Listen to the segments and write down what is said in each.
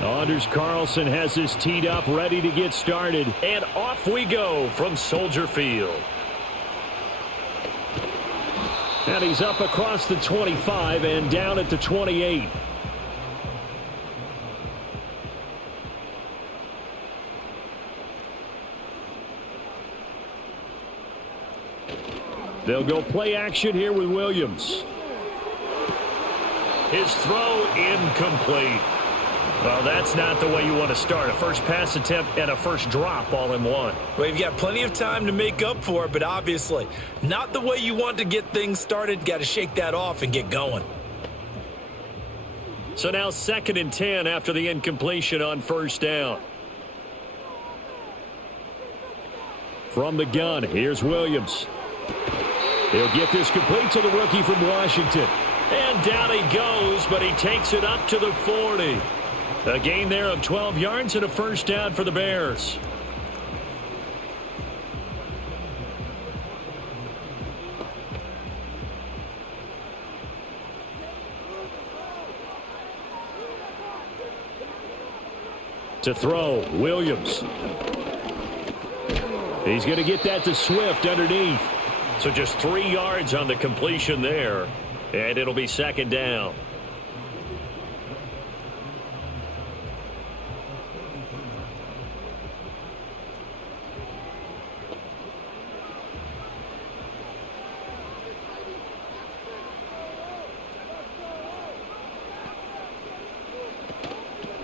Anders Carlson has this teed up, ready to get started. And off we go from Soldier Field. And he's up across the 25 and down at the 28. They'll go play action here with Williams. His throw incomplete. Well, that's not the way you want to start. A first pass attempt and a first drop all in one. Well, you've got plenty of time to make up for it, but obviously not the way you want to get things started. Got to shake that off and get going. So now 2nd and 10 after the incompletion on first down. From the gun, here's Williams. He'll get this complete to the rookie from Washington. And down he goes, but he takes it up to the 40. A gain there of 12 yards and a first down for the Bears. To throw, Williams. He's going to get that to Swift underneath. So just 3 yards on the completion there, and it'll be 2nd down.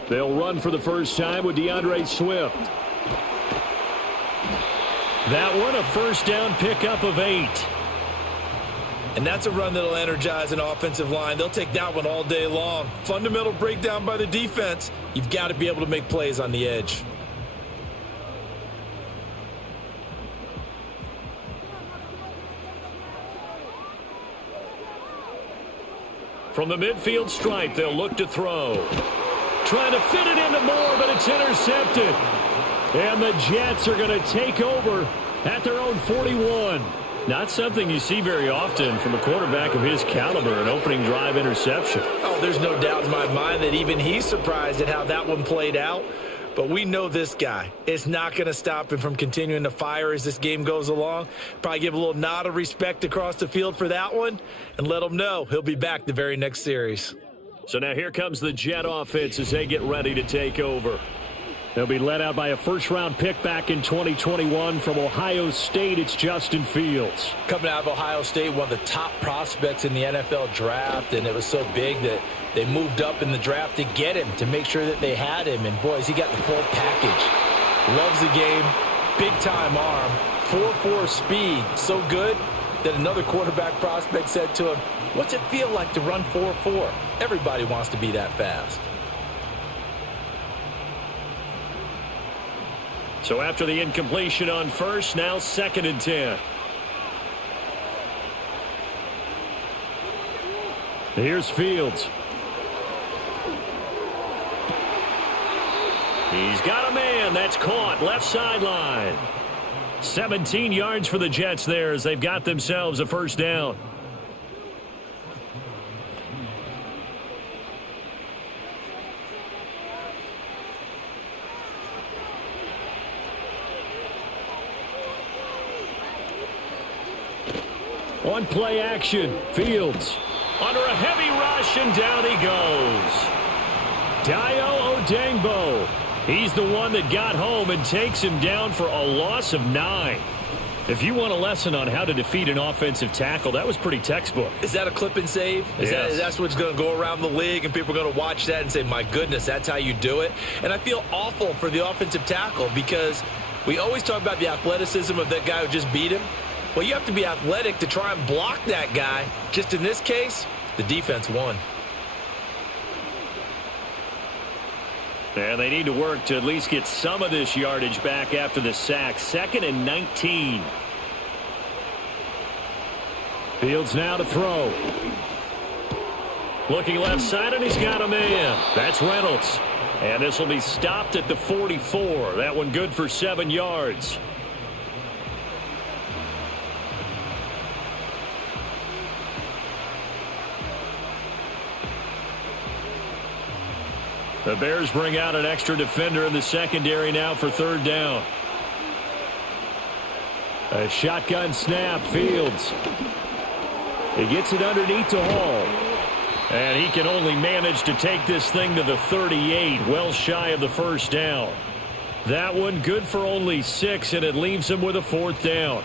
They'll run for the first time with DeAndre Swift. That one a first down pickup of 8. And that's a run that'll energize an offensive line. They'll take that one all day long. Fundamental breakdown by the defense. You've got to be able to make plays on the edge. From the midfield stripe, they'll look to throw. Trying to fit it into Moore, but it's intercepted. And the Jets are going to take over at their own 41. Not something you see very often from a quarterback of his caliber, an opening drive interception. Oh, there's no doubt in my mind that even he's surprised at how that one played out. But we know this guy. It's not going to stop him from continuing to fire as this game goes along. Probably give a little nod of respect across the field for that one and let him know he'll be back the very next series. So now here comes the Jet offense as they get ready to take over. They'll be led out by a first-round pick back in 2021 from Ohio State. It's Justin Fields. Coming out of Ohio State, one of the top prospects in the NFL draft, and it was so big that they moved up in the draft to get him, to make sure that they had him. And, boys, he got the full package. Loves the game, big-time arm, 4.4 speed, so good that another quarterback prospect said to him, "What's it feel like to run 4.4? Everybody wants to be that fast." So after the incompletion on first, now 2nd and 10. Here's Fields. He's got a man. That's caught. Left sideline. 17 yards for the Jets there as they've got themselves a first down. On play action, Fields under a heavy rush, and down he goes. Dayo Odeyingbo. He's the one that got home and takes him down for a loss of 9. If you want a lesson on how to defeat an offensive tackle, that was pretty textbook. Is that a clip and save? Yes. That's what's going to go around the league, and people are going to watch that and say, my goodness, that's how you do it? And I feel awful for the offensive tackle because we always talk about the athleticism of that guy who just beat him. Well, you have to be athletic to try and block that guy. Just in this case, the defense won. And they need to work to at least get some of this yardage back after the sack. 2nd and 19. Fields now to throw. Looking left side, and he's got a man. That's Reynolds. And this will be stopped at the 44. That one good for 7 yards. The Bears bring out an extra defender in the secondary now for third down. A shotgun snap, Fields. He gets it underneath to Hall. And he can only manage to take this thing to the 38, well shy of the first down. That one good for only 6, and it leaves him with a fourth down.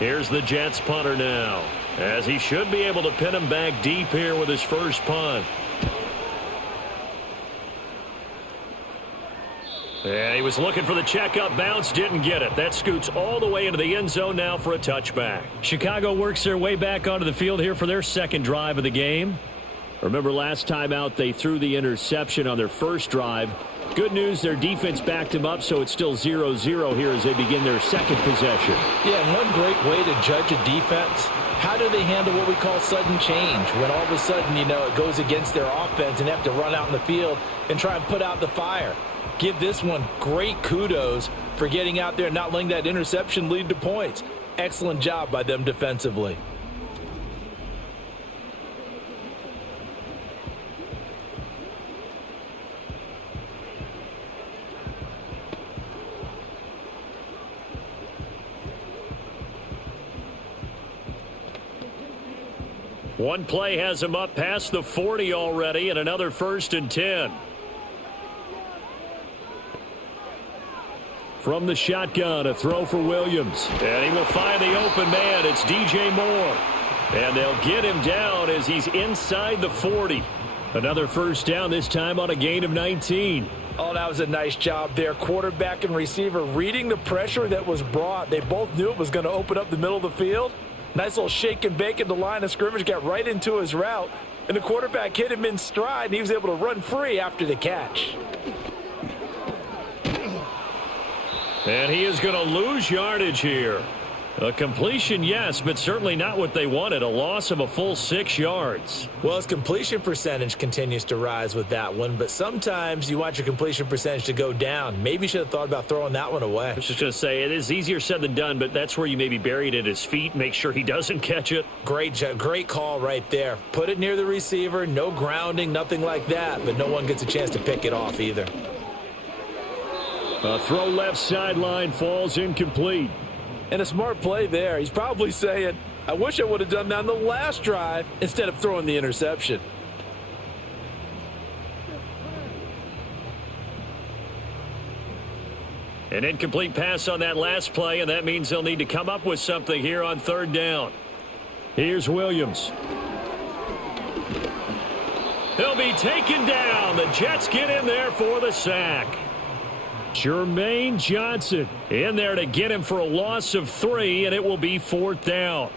Here's the Jets punter now, as he should be able to pin him back deep here with his first punt. Yeah, he was looking for the checkup bounce, didn't get it. That scoots all the way into the end zone now for a touchback. Chicago works their way back onto the field here for their second drive of the game. Remember last time out they threw the interception on their first drive. Good news, their defense backed him up, so it's still 0-0 here as they begin their second possession. Yeah, and one great way to judge a defense, how do they handle what we call sudden change? When all of a sudden, you know, it goes against their offense and they have to run out in the field and try and put out the fire. Give this one great kudos for getting out there and not letting that interception lead to points. Excellent job by them defensively. One play has him up past the 40 already, and another 1st and 10. From the shotgun, a throw for Williams. And he will find the open man. It's DJ Moore. And they'll get him down as he's inside the 40. Another first down, this time on a gain of 19. Oh, that was a nice job there. Quarterback and receiver reading the pressure that was brought. They both knew it was going to open up the middle of the field. Nice little shake and bake at the line of scrimmage, got right into his route. And the quarterback hit him in stride, and he was able to run free after the catch. And he is going to lose yardage here. A completion, yes, but certainly not what they wanted. A loss of a full 6 yards. Well, his completion percentage continues to rise with that one, but sometimes you want your completion percentage to go down. Maybe you should have thought about throwing that one away. I was just going to say, it is easier said than done, but that's where you maybe bury it at his feet, make sure he doesn't catch it. Great call right there. Put it near the receiver, no grounding, nothing like that, but no one gets a chance to pick it off either. A throw left sideline falls incomplete. And a smart play there. He's probably saying, I wish I would have done that on the last drive instead of throwing the interception. An incomplete pass on that last play, and that means they'll need to come up with something here on third down. Here's Williams. He'll be taken down. The Jets get in there for the sack. Jermaine Johnson in there to get him for a loss of 3, and it will be 4th down.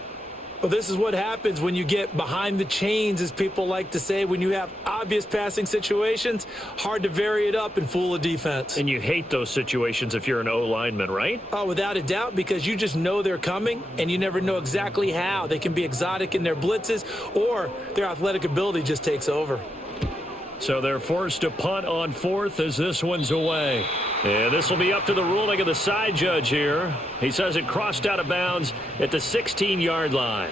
Well, this is what happens when you get behind the chains, as people like to say. When you have obvious passing situations, hard to vary it up and fool a defense. And you hate those situations if you're an O-lineman, right? Oh, without a doubt, because you just know they're coming, and you never know exactly how. They can be exotic in their blitzes, or their athletic ability just takes over. So they're forced to punt on 4th as this one's away. And this will be up to the ruling of the side judge here. He says it crossed out of bounds at the 16-yard line.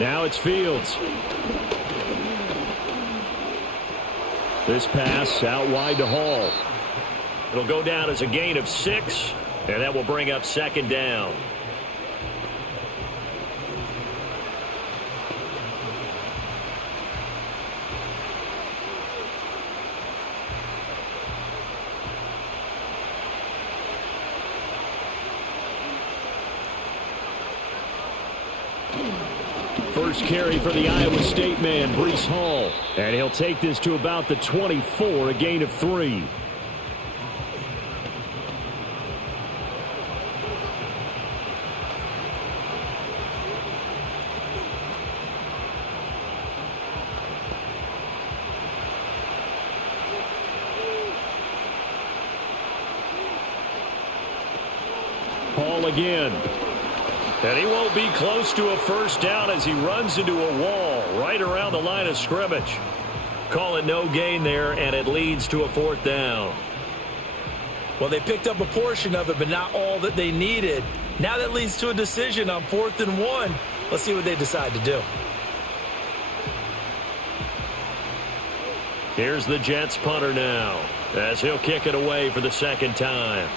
Now it's Fields. This pass out wide to Hall. It'll go down as a gain of 6, and that will bring up 2nd down. First carry for the Iowa State man, Breece Hall. And he'll take this to about the 24, a gain of 3. Hall again. And he won't be close to a first down as he runs into a wall right around the line of scrimmage. Call it no gain there, and it leads to a 4th down. Well, they picked up a portion of it, but not all that they needed. Now that leads to a decision on 4th and 1. Let's see what they decide to do. Here's the Jets punter now, as he'll kick it away for the second time.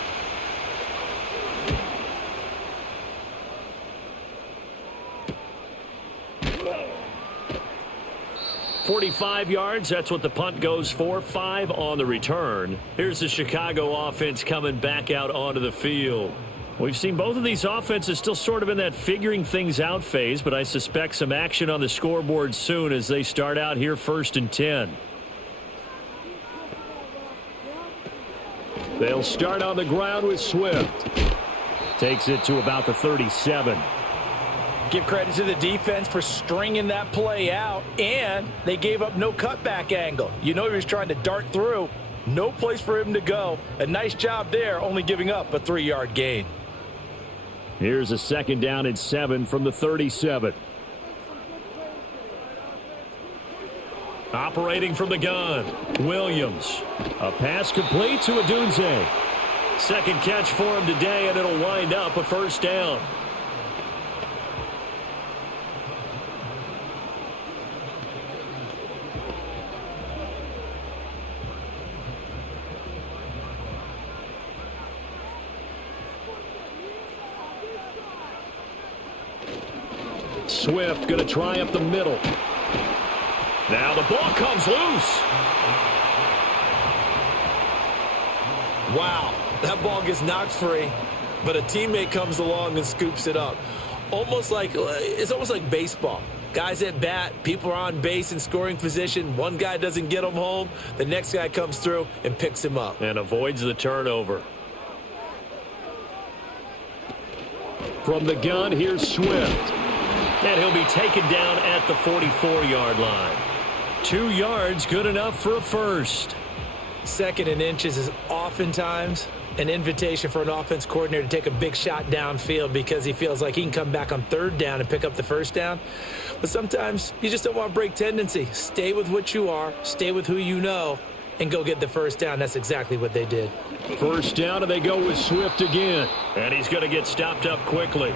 45 yards, that's what the punt goes for. 5 on the return. Here's the Chicago offense coming back out onto the field. We've seen both of these offenses still sort of in that figuring things out phase, but I suspect some action on the scoreboard soon as they start out here 1st and 10. They'll start on the ground with Swift. Takes it to about the 37. Give credit to the defense for stringing that play out, and they gave up no cutback angle. You know he was trying to dart through. No place for him to go. A nice job there, only giving up a 3-yard gain. Here's a 2nd down and 7 from the 37. Operating from the gun, Williams. A pass complete to Adunze. Second catch for him today, and it'll wind up a 1st down. Swift going to try up the middle. Now the ball comes loose. Wow, that ball gets knocked free, but a teammate comes along and scoops it up. It's almost like baseball. Guys at bat, people are on base in scoring position. One guy doesn't get him home. The next guy comes through and picks him up. And avoids the turnover. From the gun, here's Swift. And he'll be taken down at the 44-yard line. 2 yards, good enough for a first. 2nd and inches is oftentimes an invitation for an offense coordinator to take a big shot downfield because he feels like he can come back on 3rd down and pick up the 1st down. But sometimes you just don't want to break tendency. Stay with what you are, stay with who you know, and go get the 1st down. That's exactly what they did. 1st down, and they go with Swift again. And he's going to get stopped up quickly.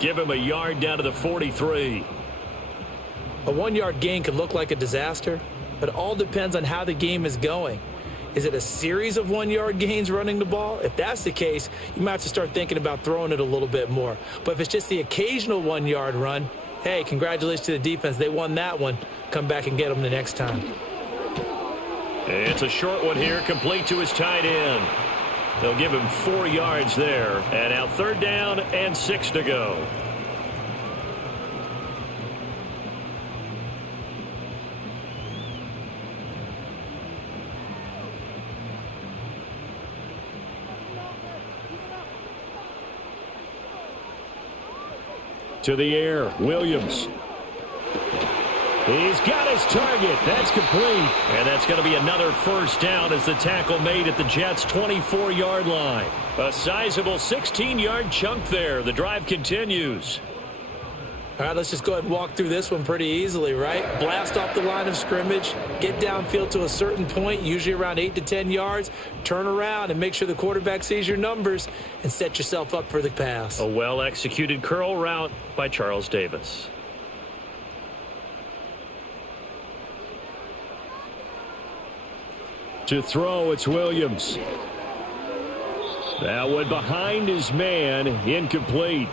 Give him a yard down to the 43. A 1-yard gain could look like a disaster, but it all depends on how the game is going. Is it a series of 1-yard gains running the ball? If that's the case, you might have to start thinking about throwing it a little bit more. But if it's just the occasional 1-yard run, hey, congratulations to the defense. They won that one. Come back and get them the next time. It's a short one here, complete to his tight end. They'll give him 4 yards there. And now 3rd down and 6 to go. To the air, Williams. He's got his target. That's complete. And that's going to be another 1st down as the tackle made at the Jets' 24-yard line. A sizable 16-yard chunk there. The drive continues. All right, let's just go ahead and walk through this one pretty easily, right? Blast off the line of scrimmage, get downfield to a certain point, usually around 8 to 10 yards, turn around and make sure the quarterback sees your numbers and set yourself up for the pass. A well-executed curl route by Charles Davis. To throw, it's Williams. That one behind his man, incomplete.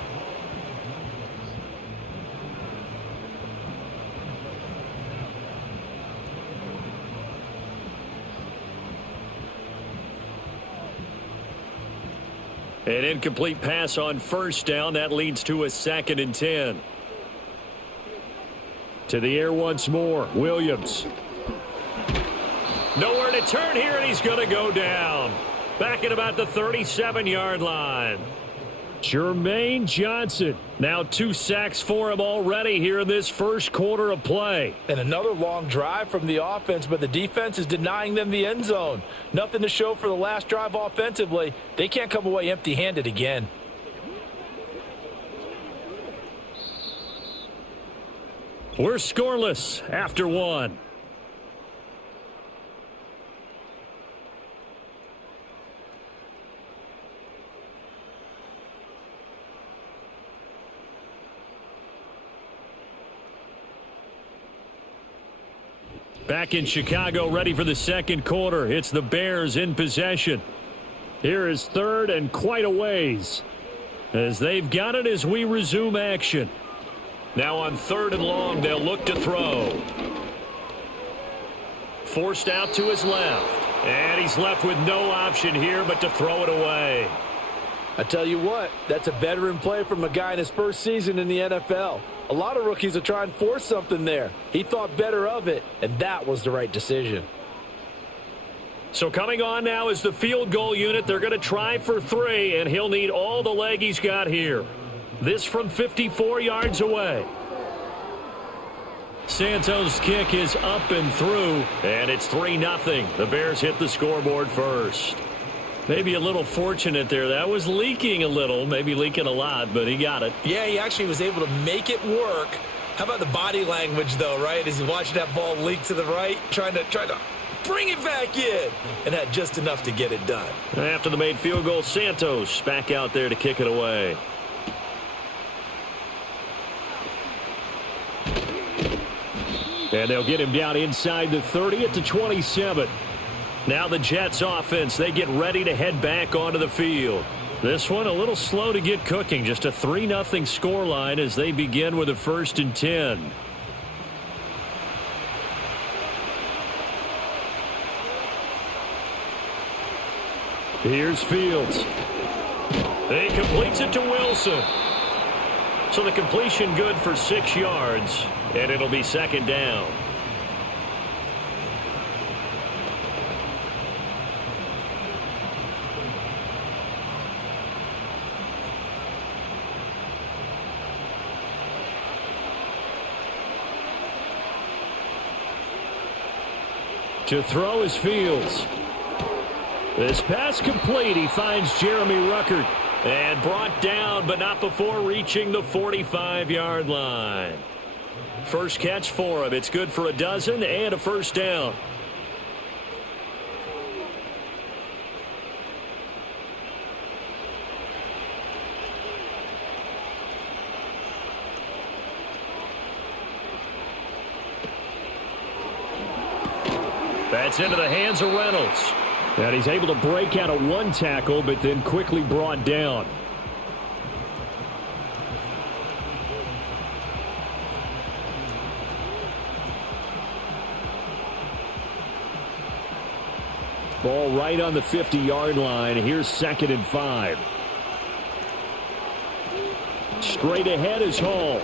An incomplete pass on 1st down. That leads to a 2nd and 10. To the air once more, Williams. Nowhere to turn here, and he's going to go down. Back at about the 37-yard line. Jermaine Johnson. Now 2 sacks for him already here in this 1st quarter of play. And another long drive from the offense, but the defense is denying them the end zone. Nothing to show for the last drive offensively. They can't come away empty-handed again. We're scoreless after 1. Back in Chicago, ready for the second quarter. It's the Bears in possession. Here is third and quite a ways, as they've got it as we resume action. Now on third and long, they'll look to throw. Forced out to his left. And he's left with no option here but to throw it away. I tell you what, that's a veteran play from a guy in his first season in the NFL. A lot of rookies are trying to force something there. He thought better of it, and that was the right decision. So coming on now is the field goal unit. They're going to try for 3, and he'll need all the leg he's got here. This from 54 yards away. Santos' kick is up and through, and it's 3-0. The Bears hit the scoreboard first. Maybe a little fortunate there. That was leaking a little, maybe leaking a lot, but he got it. Yeah, he actually was able to make it work. How about the body language, though, right? As he watched that ball leak to the right, trying to bring it back in, and had just enough to get it done. After the made field goal, Santos back out there to kick it away. And they'll get him down inside the 30 at the 27. Now the Jets offense, they get ready to head back onto the field. This one a little slow to get cooking. Just a 3-0 scoreline as they begin with a 1st and 10. Here's Fields. He completes it to Wilson. So the completion good for 6 yards, and it'll be 2nd down. To throw is Fields. This pass complete. He finds Jeremy Ruckert. And brought down, but not before reaching the 45-yard line. First catch for him. It's good for a dozen and a 1st down. That's into the hands of Reynolds. And he's able to break out of 1 tackle, but then quickly brought down. Ball right on the 50-yard line. Here's 2nd and 5. Straight ahead is Hall.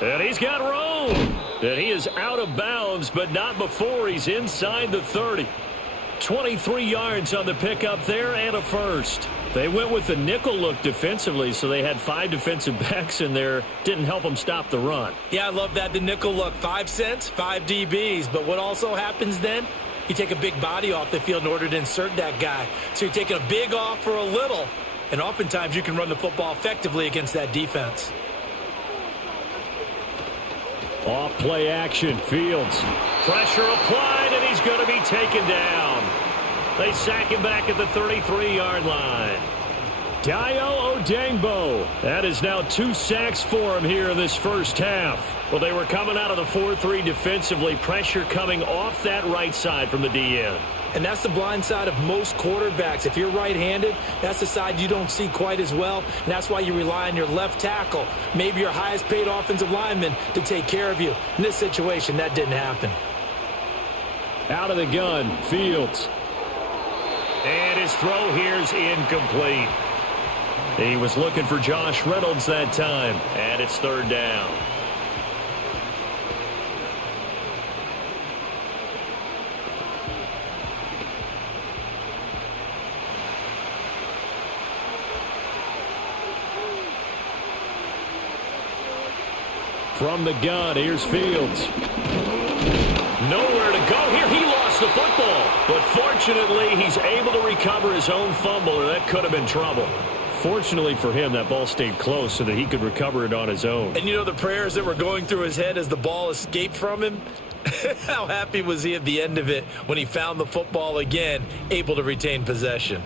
And he's got room. And he is out of bounds, but not before he's inside the 30. 23 yards on the pickup there and a 1st. They went with the nickel look defensively, so they had 5 defensive backs in there. Didn't help them stop the run. Yeah, I love that, the nickel look. 5 cents, 5 DBs. But what also happens then? You take a big body off the field in order to insert that guy. So you're taking a big off for a little, and oftentimes you can run the football effectively against that defense. Off play action, Fields. Pressure applied, and he's going to be taken down. They sack him back at the 33-yard line. Dayo Odeyingbo. That is now 2 sacks for him here in this first half. Well, they were coming out of the 4-3 defensively. Pressure coming off that right side from the DN. And that's the blind side of most quarterbacks. If you're right-handed, that's the side you don't see quite as well. And that's why you rely on your left tackle, maybe your highest-paid offensive lineman, to take care of you. In this situation, that didn't happen. Out of the gun, Fields. And his throw here's incomplete. He was looking for Josh Reynolds that time, and it's 3rd down. From the gun, here's Fields. Nowhere to go here. He lost the football. But fortunately, he's able to recover his own fumble, or that could have been trouble. Fortunately for him, that ball stayed close so that he could recover it on his own. And you know the prayers that were going through his head as the ball escaped from him? How happy was he at the end of it when he found the football again, able to retain possession?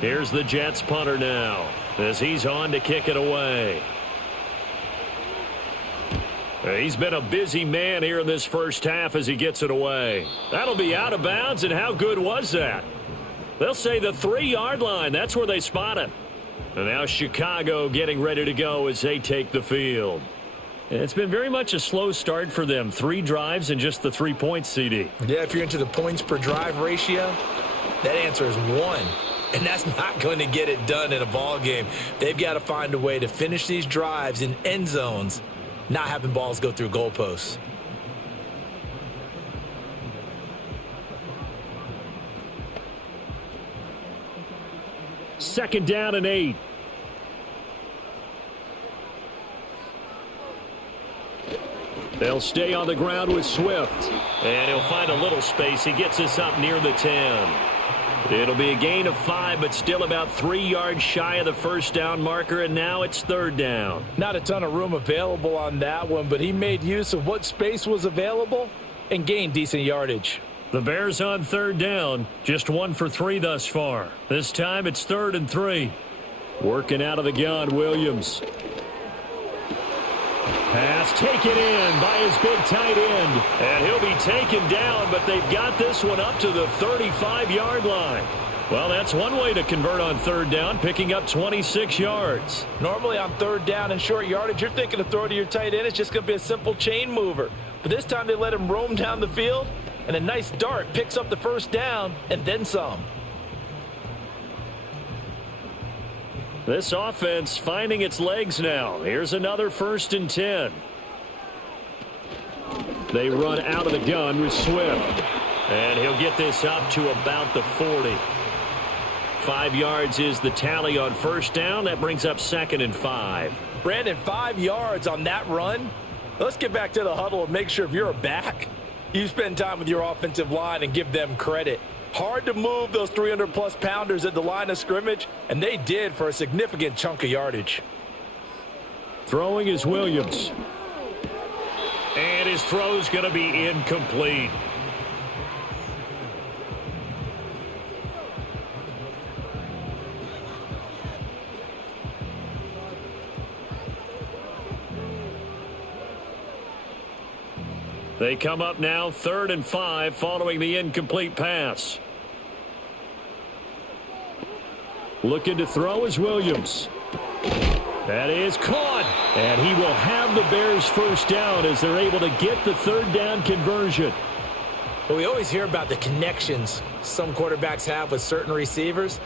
Here's the Jets punter now. as he's on to kick it away. He's been a busy man here in this first half as he gets it away. That'll be out of bounds, and how good was that? They'll say the 3-yard line. That's where they spot it. And now Chicago getting ready to go as they take the field. It's been very much a slow start for them. 3 drives and just the 3 points, CD. Yeah, if you're into the points per drive ratio, that answer is 1. And that's not going to get it done in a ball game. They've got to find a way to finish these drives in end zones, not having balls go through goalposts. Second down and 8. They'll stay on the ground with Swift. And he'll find a little space. He gets us up near the 10. It'll be a gain of 5, but still about 3 yards shy of the first down marker, and now it's third down. Not a ton of room available on that one, but he made use of what space was available and gained decent yardage. The Bears on third down, just 1 for 3 thus far. This time it's 3rd and 3. Working out of the gun, Williams. Pass taken in by his big tight end. And he'll be taken down, but they've got this one up to the 35-yard line. Well, that's one way to convert on third down, picking up 26 yards. Normally on third down and short yardage, you're thinking to throw to your tight end. It's just going to be a simple chain mover. But this time they let him roam down the field, and a nice dart picks up the first down and then some. This offense finding its legs now. Here's another 1st and 10. They run out of the gun with Swift. And he'll get this up to about the 40. 5 yards is the tally on first down. That brings up 2nd and 5. Brandon, 5 yards on that run. Let's get back to the huddle and make sure if you're a back, you spend time with your offensive line and give them credit. Hard to move those 300-plus pounders at the line of scrimmage, and they did for a significant chunk of yardage. Throwing is Williams. And his throw's going to be incomplete. They come up now 3rd and 5 following the incomplete pass. Looking to throw is Williams. That is caught. And he will have the Bears first down as they're able to get the third down conversion. Well, we always hear about the connections some quarterbacks have with certain receivers.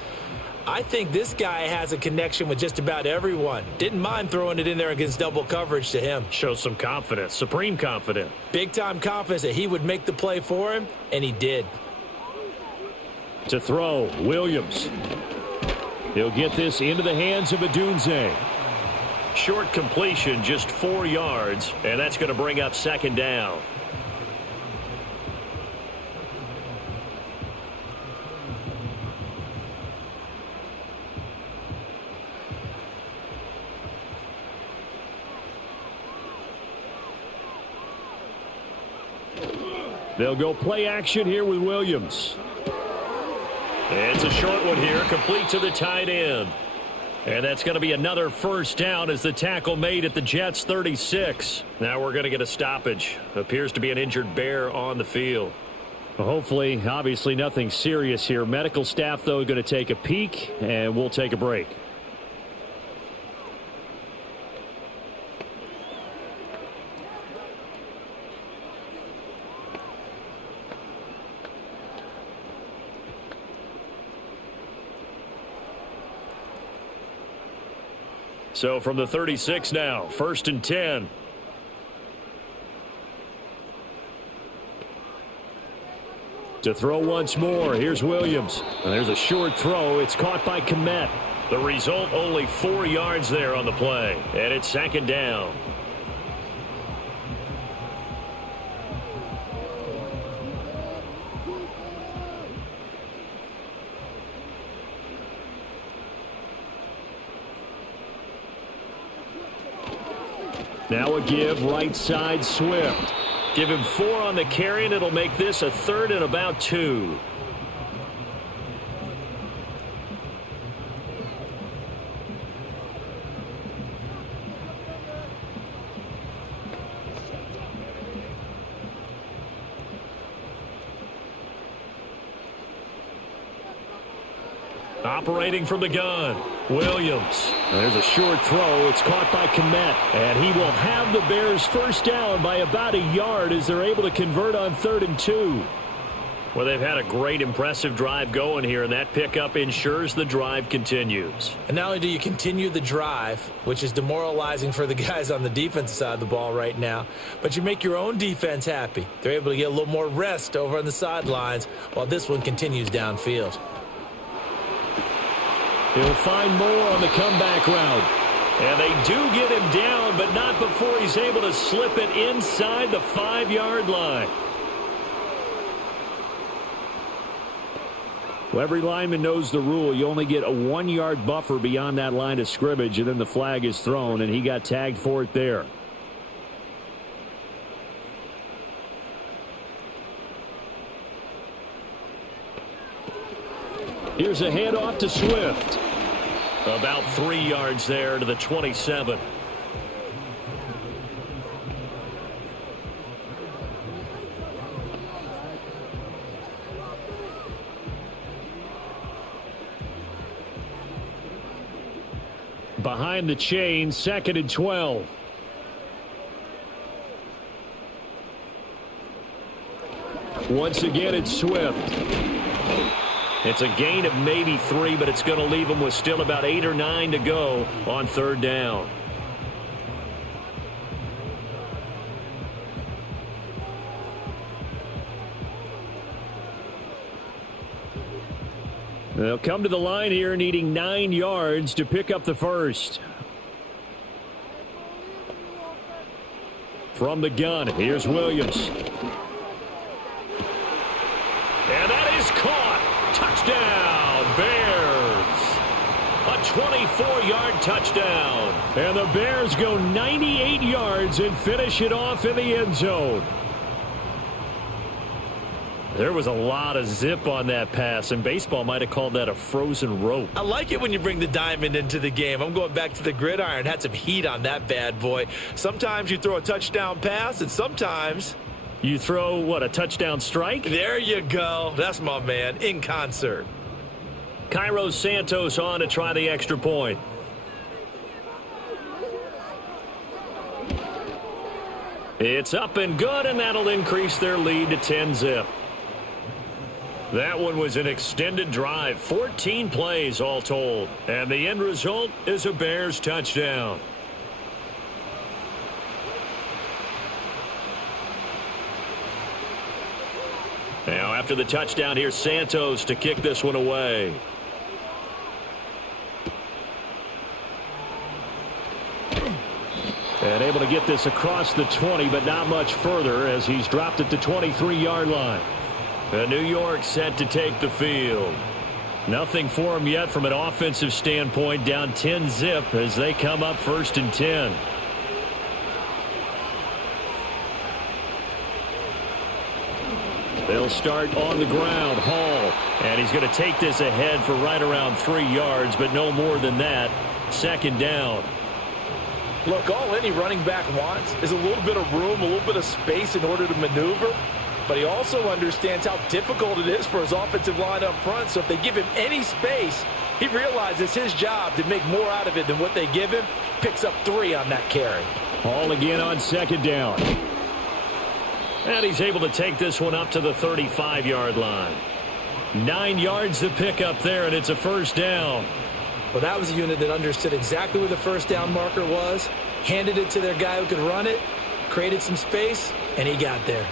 I think this guy has a connection with just about everyone. Didn't mind throwing it in there against double coverage to him. Shows some confidence, supreme confidence. Big-time confidence that he would make the play for him, and he did. To throw, Williams. He'll get this into the hands of Adunze. Short completion, just 4 yards, and that's going to bring up 2nd down. They'll go play action here with Williams. It's a short one here, complete to the tight end. And that's going to be another first down as the tackle made at the Jets' 36. Now we're going to get a stoppage. Appears to be an injured Bear on the field. Well, hopefully, obviously nothing serious here. Medical staff, though, going to take a peek, and we'll take a break. So from the 36 now, 1st and 10. To throw once more, here's Williams. And there's a short throw. It's caught by Kmet. The result, only 4 yards there on the play. And it's 2nd down. Now a give, right side, Swift. Give him 4 on the carry, and it'll make this a 3rd and about 2. Operating from the gun, Williams. There's a short throw. It's caught by Kmet. And he will have the Bears first down by about a yard as they're able to convert on 3rd and 2. Well, they've had a great, impressive drive going here, and that pickup ensures the drive continues. And not only do you continue the drive, which is demoralizing for the guys on the defensive side of the ball right now, but you make your own defense happy. They're able to get a little more rest over on the sidelines while this one continues downfield. He'll find more on the comeback route. And they do get him down, but not before he's able to slip it inside the 5-yard line. Well, every lineman knows the rule. You only get a 1-yard buffer beyond that line of scrimmage, and then the flag is thrown, and he got tagged for it there. Here's a handoff to Swift. About 3 yards there to the 27. Behind the chain, 2nd and 12. Once again, it's Swift. It's a gain of maybe 3, but it's going to leave them with still about 8 or 9 to go on 3rd down. They'll come to the line here needing 9 yards to pick up the first. From the gun, here's Williams. And that is caught. Touchdown, Bears. A 24-yard touchdown. And the Bears go 98 yards and finish it off in the end zone. There was a lot of zip on that pass, and baseball might have called that a frozen rope. I like it when you bring the diamond into the game. I'm going back to the gridiron. Had some heat on that bad boy. Sometimes you throw a touchdown pass, and sometimes you throw, what, a touchdown strike? There you go. That's my man, in concert. Cairo Santos on to try the extra point. It's up and good, and that'll increase their lead to 10-zip. That one was an extended drive, 14 plays all told. And the end result is a Bears touchdown. Now after the touchdown, here's Santos to kick this one away. And able to get this across the 20, but not much further as he's dropped it to 23-yard line. And New York set to take the field. Nothing for him yet from an offensive standpoint, down 10-zip as they come up 1st and 10. They'll start on the ground. Hall. And he's going to take this ahead for right around 3 yards, but no more than that. 2nd down. Look, all any running back wants is a little bit of room, a little bit of space in order to maneuver. But he also understands how difficult it is for his offensive line up front. So if they give him any space, he realizes his job to make more out of it than what they give him. Picks up 3 on that carry. Hall again on 2nd down. And he's able to take this one up to the 35-yard line. 9 yards to pick up there, and it's a 1st down. Well, that was a unit that understood exactly where the 1st down marker was, handed it to their guy who could run it, created some space, and he got there.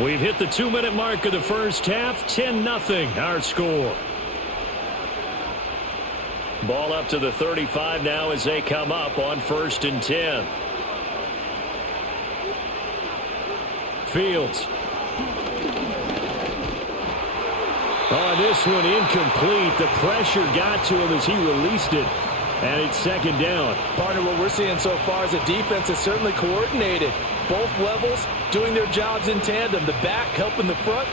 We've hit the 2-minute mark of the first half. 10-0 our score. Ball up to the 35 now as they come up on 1st and 10. Fields. On this one, incomplete. The pressure got to him as he released it. And it's 2nd down. Partner, what we're seeing so far is a defense that's certainly coordinated. Both levels doing their jobs in tandem. The back helping the front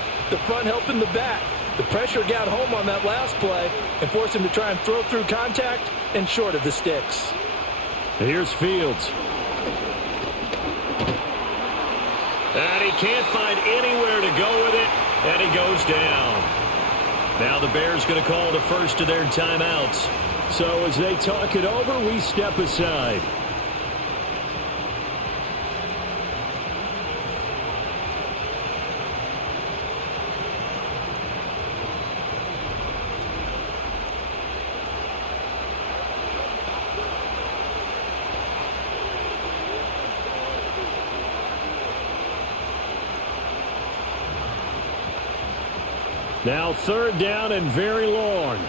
helping the back. The pressure got home on that last play and forced him to try and throw through contact and short of the sticks. Here's Fields. And he can't find anywhere to go with it, and he goes down. Now the Bears going to call the first of their timeouts. So as they talk it over, we step aside. Now third down and very long.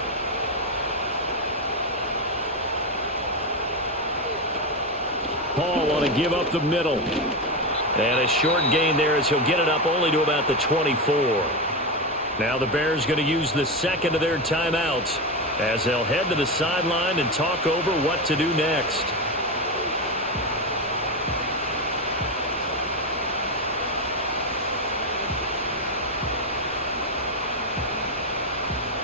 Paul want to give up the middle. And a short gain there as he'll get it up only to about the 24. Now the Bears going to use the second of their timeouts as they'll head to the sideline and talk over what to do next.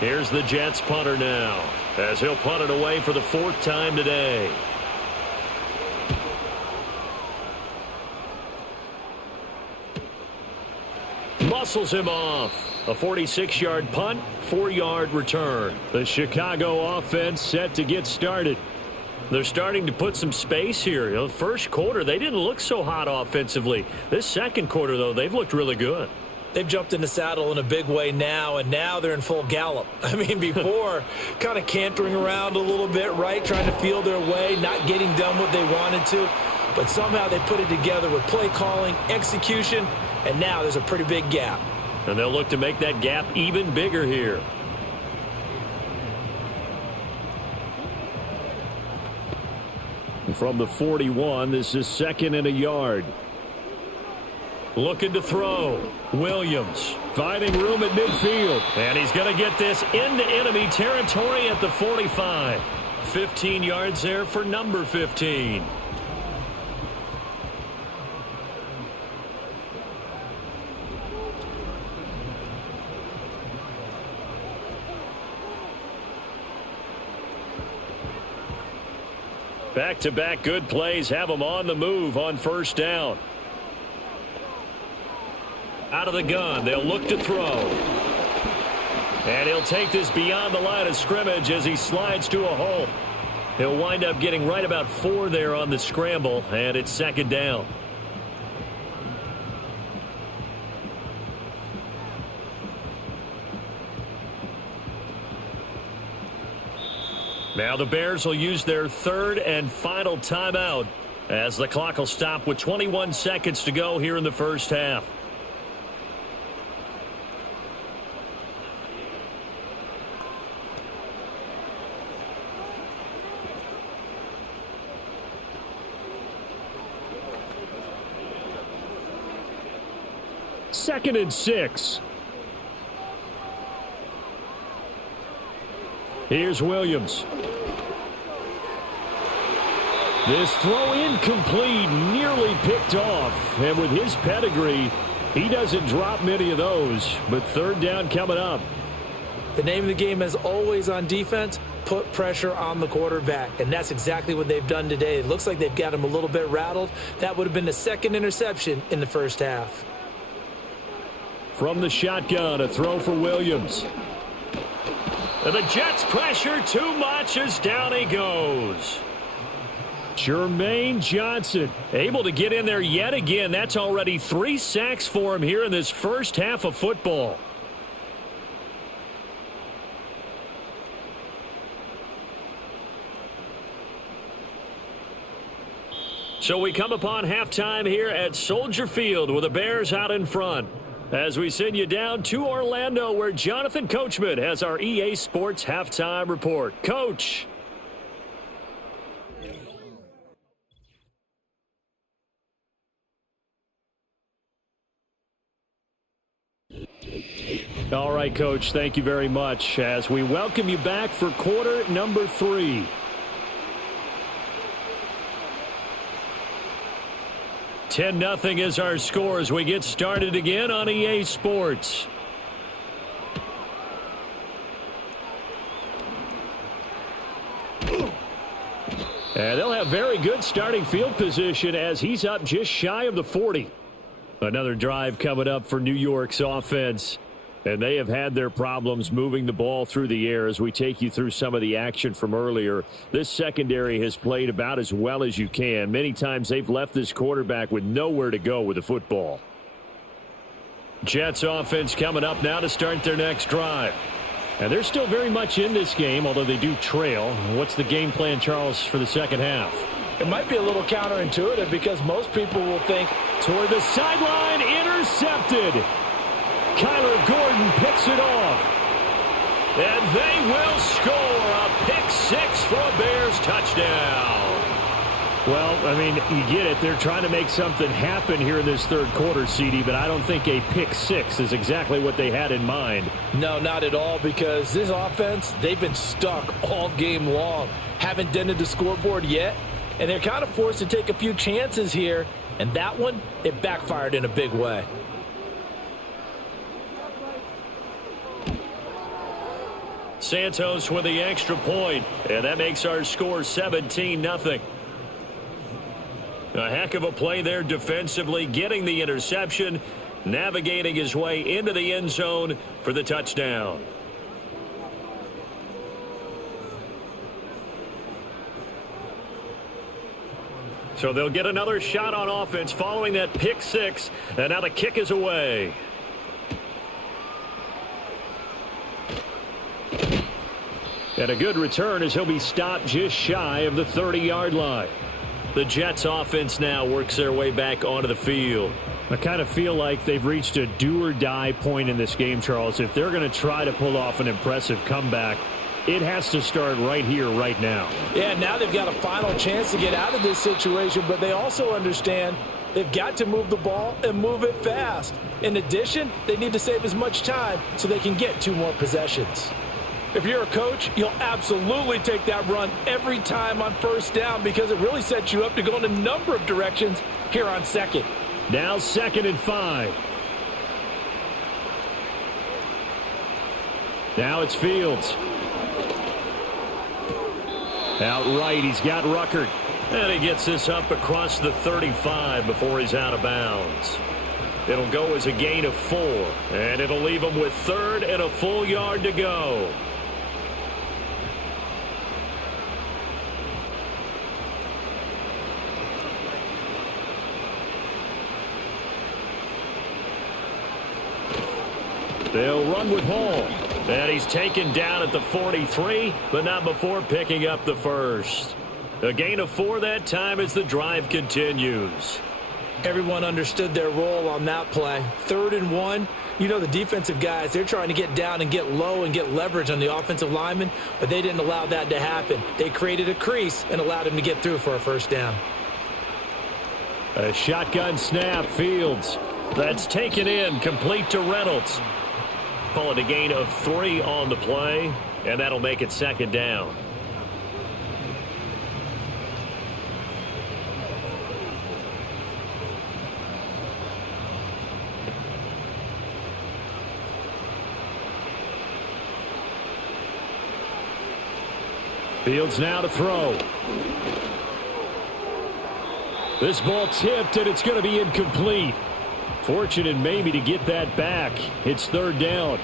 Here's the Jets punter now as he'll punt it away for the fourth time today. Muscles him off. A 46-yard punt, 4-yard return. The Chicago offense set to get started. They're starting to put some space here. You know, the first quarter, they didn't look so hot offensively. This second quarter, though, they've looked really good. They've jumped in the saddle in a big way now, and now they're in full gallop. I mean, before, kind of cantering around a little bit, right, trying to feel their way, not getting done what they wanted to. But somehow they put it together with play calling, execution, and now there's a pretty big gap. And they'll look to make that gap even bigger here. From the 41, this is second and a yard. Looking to throw. Williams finding room at midfield. And he's going to get this into enemy territory at the 45. 15 yards there for number 15. Back-to-back good plays have them on the move on first down. Out of the gun, they'll look to throw. And he'll take this beyond the line of scrimmage as he slides to a hole. He'll wind up getting right about 4 there on the scramble, and it's second down. Now the Bears will use their third and final timeout as the clock will stop with 21 seconds to go here in the first half. Second and 6. Here's Williams. This throw incomplete, nearly picked off. And with his pedigree, he doesn't drop many of those. But third down coming up. The name of the game is always on defense, put pressure on the quarterback. And that's exactly what they've done today. It looks like they've got him a little bit rattled. That would have been the second interception in the first half. From the shotgun, a throw for Williams. And the Jets pressure too much as down he goes. Jermaine Johnson able to get in there yet again. That's already 3 sacks for him here in this first half of football. So we come upon halftime here at Soldier Field with the Bears out in front. As we send you down to Orlando where Jonathan Coachman has our EA Sports halftime report. Coach. All right, Coach, thank you very much as we welcome you back for quarter number 3. $10-0 is our score as we get started again on EA Sports. And they'll have very good starting field position as he's up just shy of the 40. Another drive coming up for New York's offense. And they have had their problems moving the ball through the air as we take you through some of the action from earlier. This secondary has played about as well as you can. Many times they've left this quarterback with nowhere to go with the football. Jets offense coming up now to start their next drive. And they're still very much in this game, although they do trail. What's the game plan, Charles, for the second half? It might be a little counterintuitive because most people will think toward the sideline, intercepted. Kyler Gordon picks it off. And they will score a pick six for a Bears touchdown. Well, I mean, you get it. They're trying to make something happen here in this third quarter, CD, but I don't think a pick six is exactly what they had in mind. No, not at all, because this offense, they've been stuck all game long. Haven't dented the scoreboard yet, and they're kind of forced to take a few chances here, and that one, it backfired in a big way. Santos with the extra point, and that makes our score 17-0. A heck of a play there defensively, getting the interception, navigating his way into the end zone for the touchdown. So they'll get another shot on offense following that pick six, and now the kick is away. And a good return as he'll be stopped just shy of the 30-yard line. The Jets offense now works their way back onto the field. I kind of feel like they've reached a do-or-die point in this game, Charles. If they're going to try to pull off an impressive comeback, it has to start right here, right now. Yeah, now they've got a final chance to get out of this situation, but they also understand they've got to move the ball and move it fast. In addition, they need to save as much time so they can get 2 more possessions. If you're a coach, you'll absolutely take that run every time on first down because it really sets you up to go in a number of directions here on second. Now 2nd and 5. Now it's Fields. Out right, he's got Ruckert. And he gets this up across the 35 before he's out of bounds. It'll go as a gain of 4, and it'll leave him with 3rd and a full yard to go. They'll run with Hall. And he's taken down at the 43, but not before picking up the first. A gain of 4 that time as the drive continues. Everyone understood their role on that play. 3rd and 1. You know the defensive guys, they're trying to get down and get low and get leverage on the offensive lineman, but they didn't allow that to happen. They created a crease and allowed him to get through for a first down. A shotgun snap, Fields. That's taken in, complete to Reynolds. Call it a gain of 3 on the play, and that'll make it 2nd down. Fields now to throw. This ball tipped, and it's going to be incomplete. Fortunate maybe to get that back. It's 3rd down.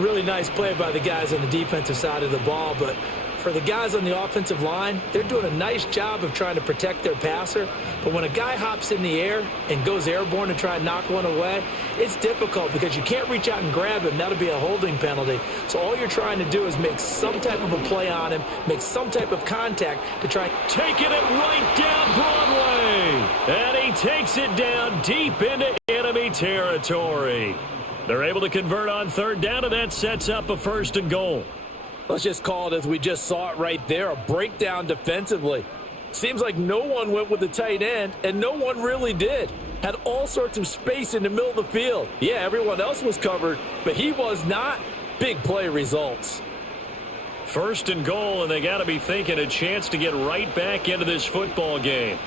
Really nice play by the guys on the defensive side of the ball, but for the guys on the offensive line, they're doing a nice job of trying to protect their passer. But when a guy hops in the air and goes airborne to try and knock one away, it's difficult because you can't reach out and grab him. That'll be a holding penalty. So all you're trying to do is make some type of a play on him, make some type of contact to try. Taking it right down Broadway. And he takes it down deep into enemy territory. They're able to convert on 3rd down, and that sets up a 1st and goal. Let's just call it as we just saw it right there, a breakdown defensively. Seems like no one went with the tight end, and no one really did. Had all sorts of space in the middle of the field. Yeah, everyone else was covered, but he was not. Big play results. 1st and goal, and they got to be thinking a chance to get right back into this football game.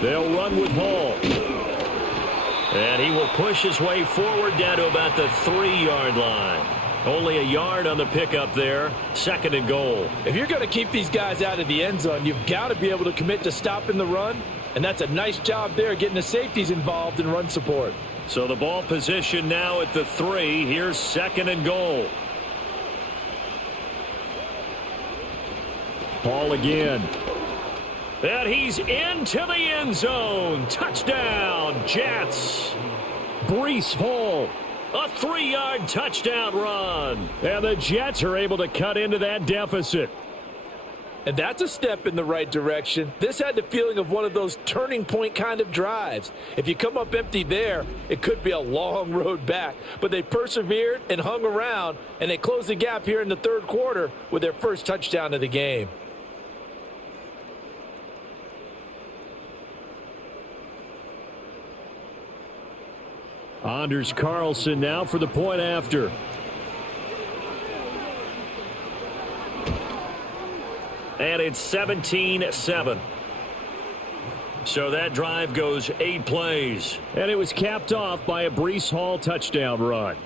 They'll run with Hall. And he will push his way forward down to about the 3-yard line. Only a yard on the pickup there. 2nd and goal. If you're going to keep these guys out of the end zone, you've got to be able to commit to stopping the run. And that's a nice job there getting the safeties involved in run support. So the ball position now at the 3. Here's 2nd and goal. Ball again. And he's into the end zone. Touchdown, Jets. Breece Hall. A 3-yard touchdown run. And the Jets are able to cut into that deficit. And that's a step in the right direction. This had the feeling of one of those turning point kind of drives. If you come up empty there, it could be a long road back. But they persevered and hung around, and they closed the gap here in the 3rd quarter with their first touchdown of the game. Anders Carlson now for the point after. And it's 17-7. So that drive goes 8 plays. And it was capped off by a Breece Hall touchdown run.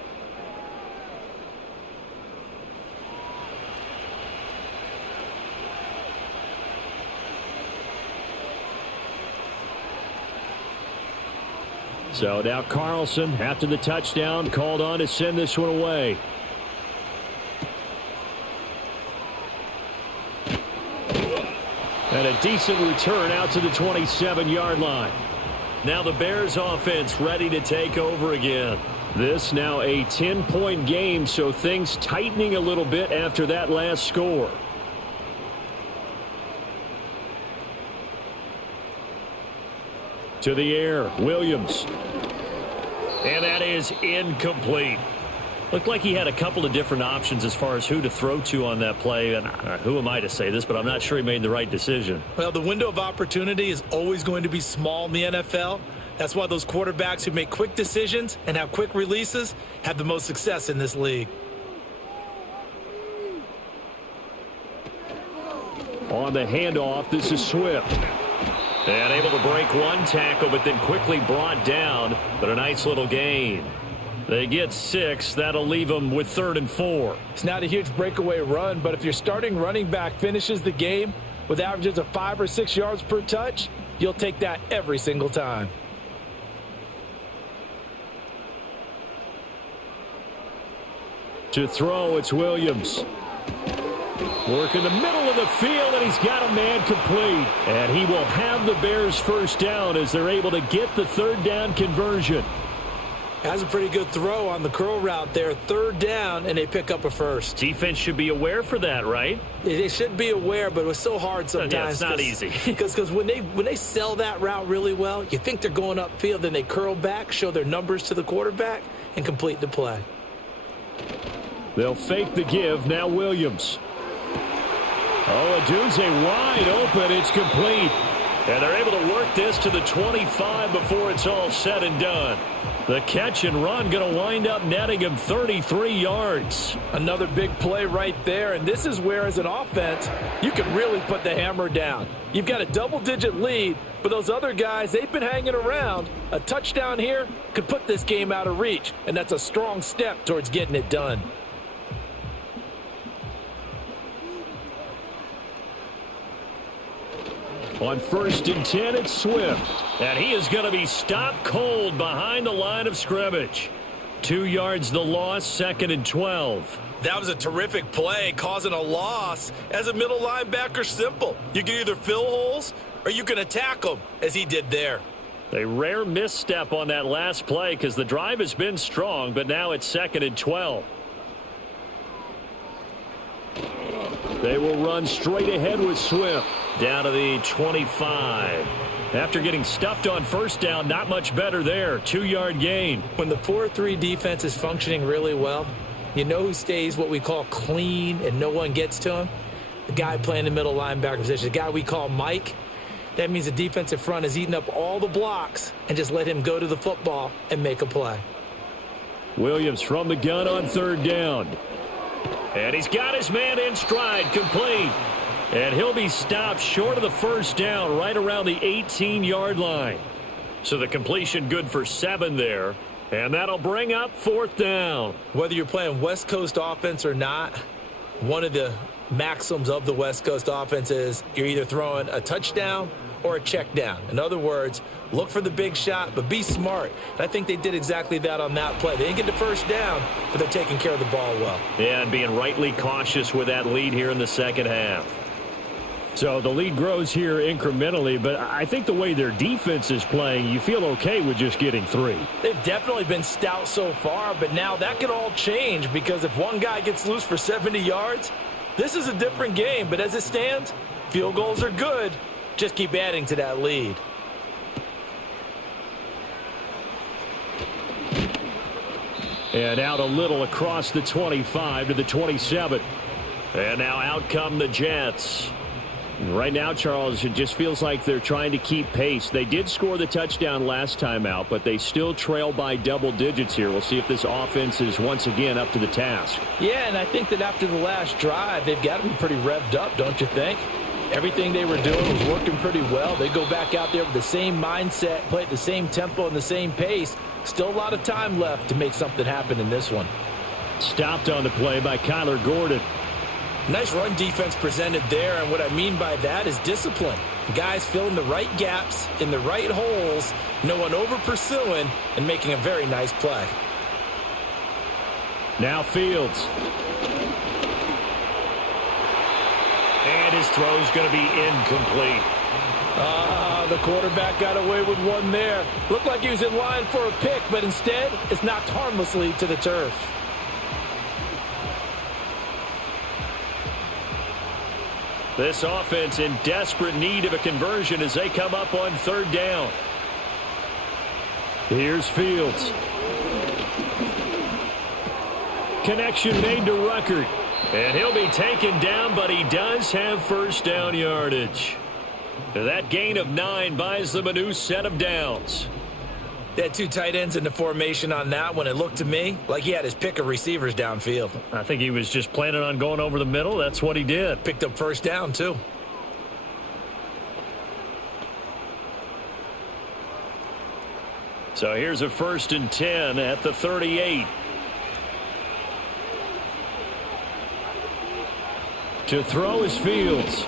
So now Carlson, after the touchdown, called on to send this one away. And a decent return out to the 27-yard line. Now the Bears offense ready to take over again. This now a 10-point game, so things tightening a little bit after that last score. To the air, Williams. And that is incomplete. Looked like he had a couple of different options as far as who to throw to on that play. And who am I to say this, but I'm not sure he made the right decision. Well, the window of opportunity is always going to be small in the NFL. That's why those quarterbacks who make quick decisions and have quick releases have the most success in this league. On the handoff, this is Swift. And able to break one tackle, but then quickly brought down. But a nice little gain. They get 6. That'll leave them with 3rd and 4. It's not a huge breakaway run, but if your starting running back finishes the game with averages of 5 or 6 yards per touch, you'll take that every single time. To throw, it's Williams. Work in the middle of the field, and he's got a man complete. And he will have the Bears first down as they're able to get the 3rd down conversion. Has a pretty good throw on the curl route there. 3rd down, and they pick up a first. Defense should be aware for that, right? They should be aware, but it was so hard sometimes. Yeah, it's not easy. Because when they sell that route really well, you think they're going upfield, then they curl back, show their numbers to the quarterback, and complete the play. They'll fake the give. Now Williams. Oh, Adunze wide open. It's complete. And they're able to work this to the 25 before it's all said and done. The catch and run going to wind up netting him 33 yards. Another big play right there, and this is where, as an offense, you can really put the hammer down. You've got a double-digit lead, but those other guys, they've been hanging around. A touchdown here could put this game out of reach, and that's a strong step towards getting it done. On 1st and 10, it's Swift. And he is going to be stopped cold behind the line of scrimmage. 2 yards the loss, 2nd and 12. That was a terrific play, causing a loss. As a middle linebacker, simple. You can either fill holes or you can attack them, as he did there. A rare misstep on that last play because the drive has been strong, but now it's 2nd and 12. They will run straight ahead with Swift. Down to the 25. After getting stuffed on 1st down, not much better there. 2-yard gain. When the 4-3 defense is functioning really well, you know who stays what we call clean and no one gets to him? The guy playing the middle linebacker position, the guy we call Mike. That means the defensive front is eating up all the blocks and just let him go to the football and make a play. Williams from the gun on 3rd down. And he's got his man in stride, complete. And he'll be stopped short of the 1st down right around the 18-yard line. So the completion good for 7 there. And that'll bring up 4th down. Whether you're playing West Coast offense or not, one of the maxims of the West Coast offense is you're either throwing a touchdown or a check down. In other words, look for the big shot, but be smart. And I think they did exactly that on that play. They didn't get the first down, but they're taking care of the ball well. Yeah, and being rightly cautious with that lead here in the second half. So the lead grows here incrementally, but I think the way their defense is playing, you feel okay with just getting 3. They've definitely been stout so far, but now that could all change because if one guy gets loose for 70 yards, this is a different game. But as it stands, field goals are good. Just keep adding to that lead. And out a little across the 25 to the 27. And now out come the Jets. Right now, Charles, it just feels like they're trying to keep pace. They did score the touchdown last time out, but they still trail by double digits here. We'll see if this offense is once again up to the task. Yeah, and I think that after the last drive, they've got to be pretty revved up, don't you think? Everything they were doing was working pretty well. They go back out there with the same mindset, play at the same tempo and the same pace. Still a lot of time left to make something happen in this one. Stopped on the play by Kyler Gordon. Nice run defense presented there, and what I mean by that is discipline. Guys filling the right gaps in the right holes, no one over-pursuing, and making a very nice play. Now Fields. And his throw's going to be incomplete. The quarterback got away with one there. Looked like he was in line for a pick, but instead, it's knocked harmlessly to the turf. This offense in desperate need of a conversion as they come up on 3rd down. Here's Fields. Connection made to Ruckert. And he'll be taken down, but he does have first down yardage. That gain of 9 buys them a new set of downs. They had 2 tight ends in the formation on that one. It looked to me like he had his pick of receivers downfield. I think he was just planning on going over the middle. That's what he did. Picked up first down, too. So here's a 1st and 10 at the 38. To throw is Fields.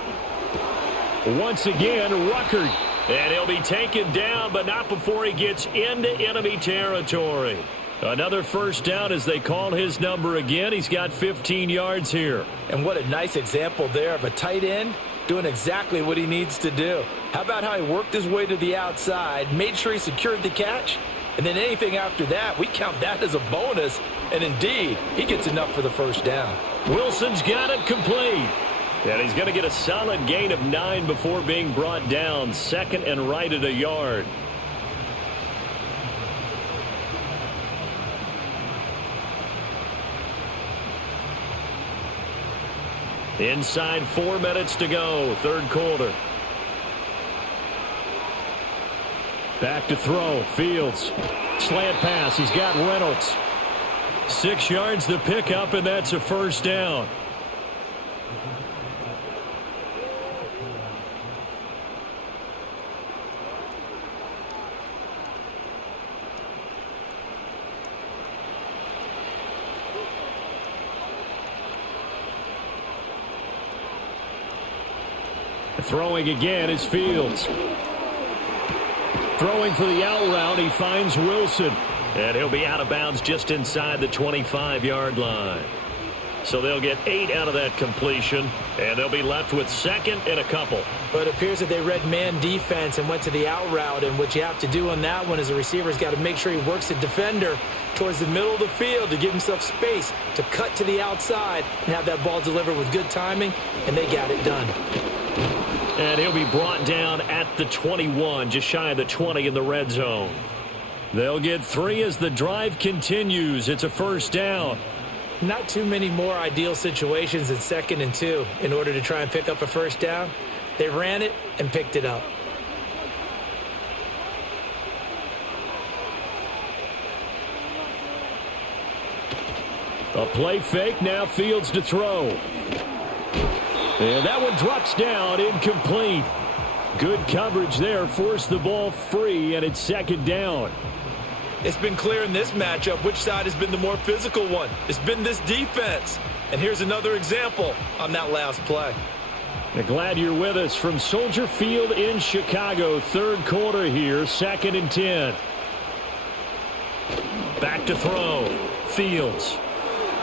Once again, Ruckert. And he'll be taken down, but not before he gets into enemy territory. Another first down as they call his number again. He's got 15 yards here. And what a nice example there of a tight end doing exactly what he needs to do. How about how he worked his way to the outside, made sure he secured the catch, and then anything after that, we count that as a bonus. And indeed, he gets enough for the first down. Wilson's got it complete. And he's going to get a solid gain of 9 before being brought down. 2nd and right at a yard. Inside 4 minutes to go, 3rd quarter. Back to throw, Fields. Slant pass, he's got Reynolds. 6 yards to pick up, and that's a first down. Throwing again is Fields. Throwing for the out route, he finds Wilson. And he'll be out of bounds just inside the 25-yard line. So they'll get 8 out of that completion, and they'll be left with 2nd and a couple. But it appears that they read man defense and went to the out route, and what you have to do on that one is the receiver's got to make sure he works the defender towards the middle of the field to give himself space to cut to the outside and have that ball delivered with good timing, and they got it done. And he'll be brought down at the 21, just shy of the 20 in the red zone. They'll get 3 as the drive continues. It's a first down. Not too many more ideal situations at 2nd and 2 in order to try and pick up a first down. They ran it and picked it up. A play fake, now Fields to throw. And that one drops down, incomplete. Good coverage there, forced the ball free, and it's 2nd down. It's been clear in this matchup which side has been the more physical one. It's been this defense. And here's another example on that last play. Glad you're with us from Soldier Field in Chicago. Third quarter here, 2nd and 10. Back to throw. Fields.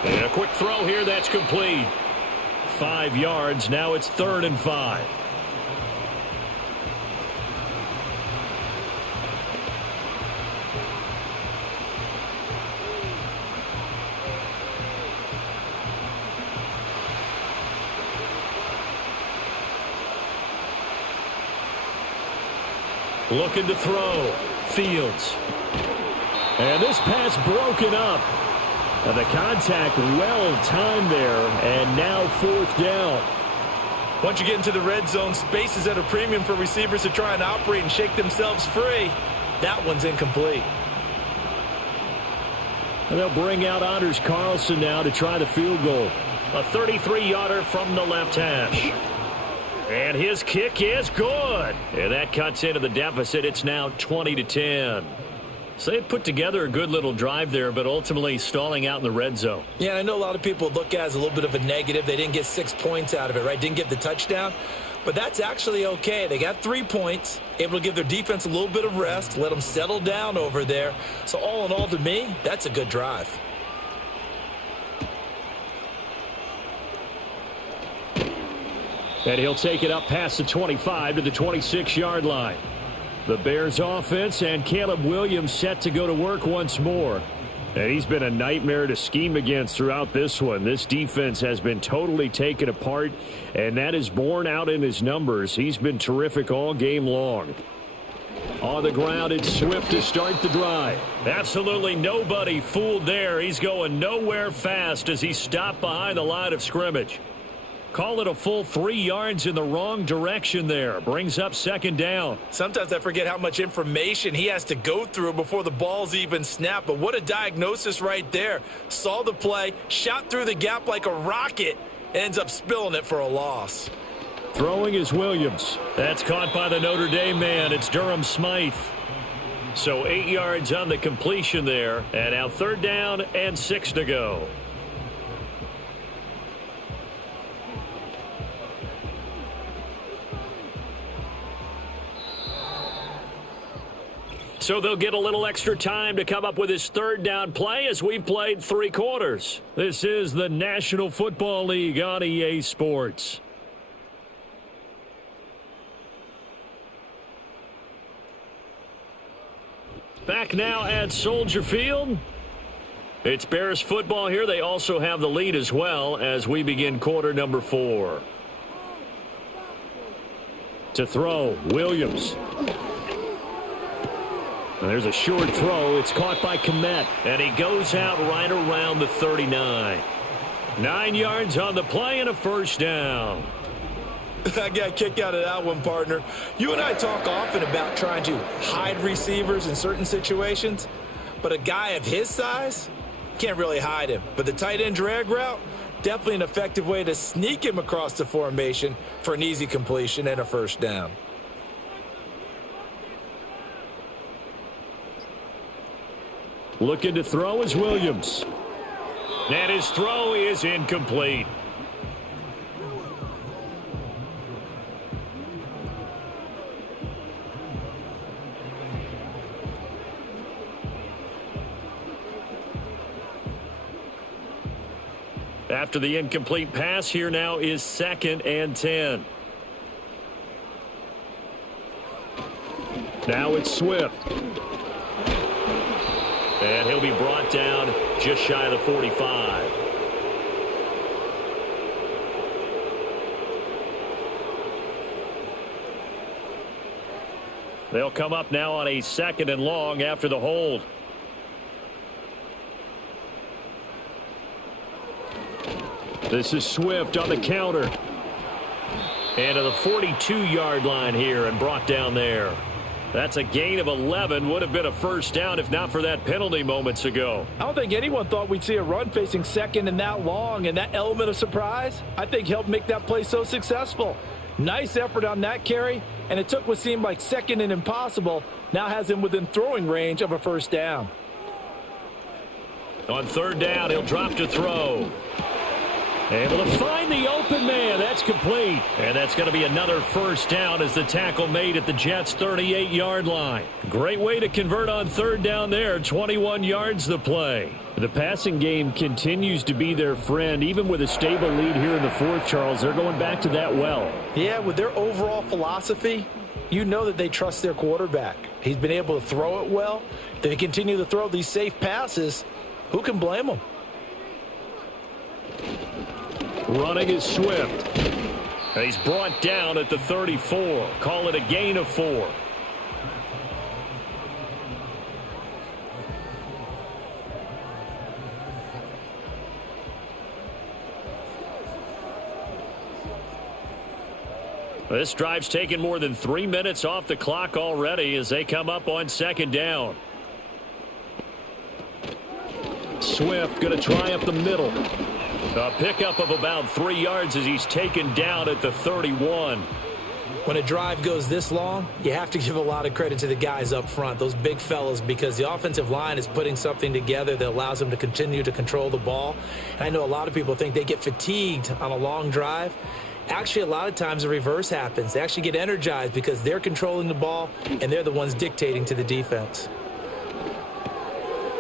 And a quick throw here that's complete. 5 yards. Now it's 3rd and 5. Looking to throw. Fields. And this pass broken up. The contact well-timed there, and now 4th down. Once you get into the red zone, space is at a premium for receivers to try and operate and shake themselves free. That one's incomplete. And they'll bring out Anders Carlson now to try the field goal. A 33-yarder from the left hash. And his kick is good. And that cuts into the deficit. It's now 20-10. So they put together a good little drive there, but ultimately stalling out in the red zone. Yeah, I know a lot of people look at it as a little bit of a negative. They didn't get 6 points out of it, right? Didn't get the touchdown. But that's actually okay. They got 3 points, able to give their defense a little bit of rest, let them settle down over there. So all in all, to me, that's a good drive. And he'll take it up past the 25 to the 26-yard line. The Bears offense and Caleb Williams set to go to work once more. And he's been a nightmare to scheme against throughout this one. This defense has been totally taken apart, and that is borne out in his numbers. He's been terrific all game long. On the ground, it's Swift to start the drive. Absolutely nobody fooled there. He's going nowhere fast as he stopped behind the line of scrimmage. Call it a full 3 yards in the wrong direction there. Brings up 2nd down. Sometimes I forget how much information he has to go through before the ball's even snapped. But what a diagnosis right there. Saw the play, shot through the gap like a rocket, ends up spilling it for a loss. Throwing is Williams. That's caught by the Notre Dame man. It's Durham Smythe. So 8 yards on the completion there. And now 3rd down and 6 to go. So they'll get a little extra time to come up with his 3rd down play as we've played 3 quarters. This is the National Football League on EA Sports. Back now at Soldier Field. It's Bears football here. They also have the lead as well as we begin quarter number 4. To throw, Williams. And there's a short throw. It's caught by Kmet. And he goes out right around the 39. 9 yards on the play and a 1st down. I got a kick out of that one, partner. You and I talk often about trying to hide receivers in certain situations. But a guy of his size, can't really hide him. But the tight end drag route, definitely an effective way to sneak him across the formation for an easy completion and a 1st down. Looking to throw is Williams. And his throw is incomplete. After the incomplete pass, here now is 2nd and 10. Now it's Swift. And he'll be brought down just shy of the 45. They'll come up now on a 2nd and long after the hold. This is Swift on the counter. And to the 42-yard line here and brought down there. That's a gain of 11. Would have been a 1st down if not for that penalty moments ago. I don't think anyone thought we'd see a run facing 2nd and that long, and that element of surprise, I think, helped make that play so successful. Nice effort on that carry, and it took what seemed like 2nd and impossible, now has him within throwing range of a 1st down. On 3rd down, he'll drop to throw. Able to find the open man. That's complete. And that's going to be another first down as the tackle made at the Jets' 38-yard line. Great way to convert on third down there. 21 yards the play. The passing game continues to be their friend. Even with a stable lead here in the fourth, Charles, they're going back to that well. Yeah, with their overall philosophy, you know that they trust their quarterback. He's been able to throw it well. If they continue to throw these safe passes, who can blame them? Running is Swift. And he's brought down at the 34. Call it a gain of 4. This drive's taken more than 3 minutes off the clock already as they come up on second down. Swift going to try up the middle. A pickup of about 3 yards as he's taken down at the 31. When a drive goes this long, you have to give a lot of credit to the guys up front, those big fellas, because the offensive line is putting something together that allows them to continue to control the ball. And I know a lot of people think they get fatigued on a long drive. Actually, a lot of times the reverse happens. They actually get energized because they're controlling the ball, and they're the ones dictating to the defense.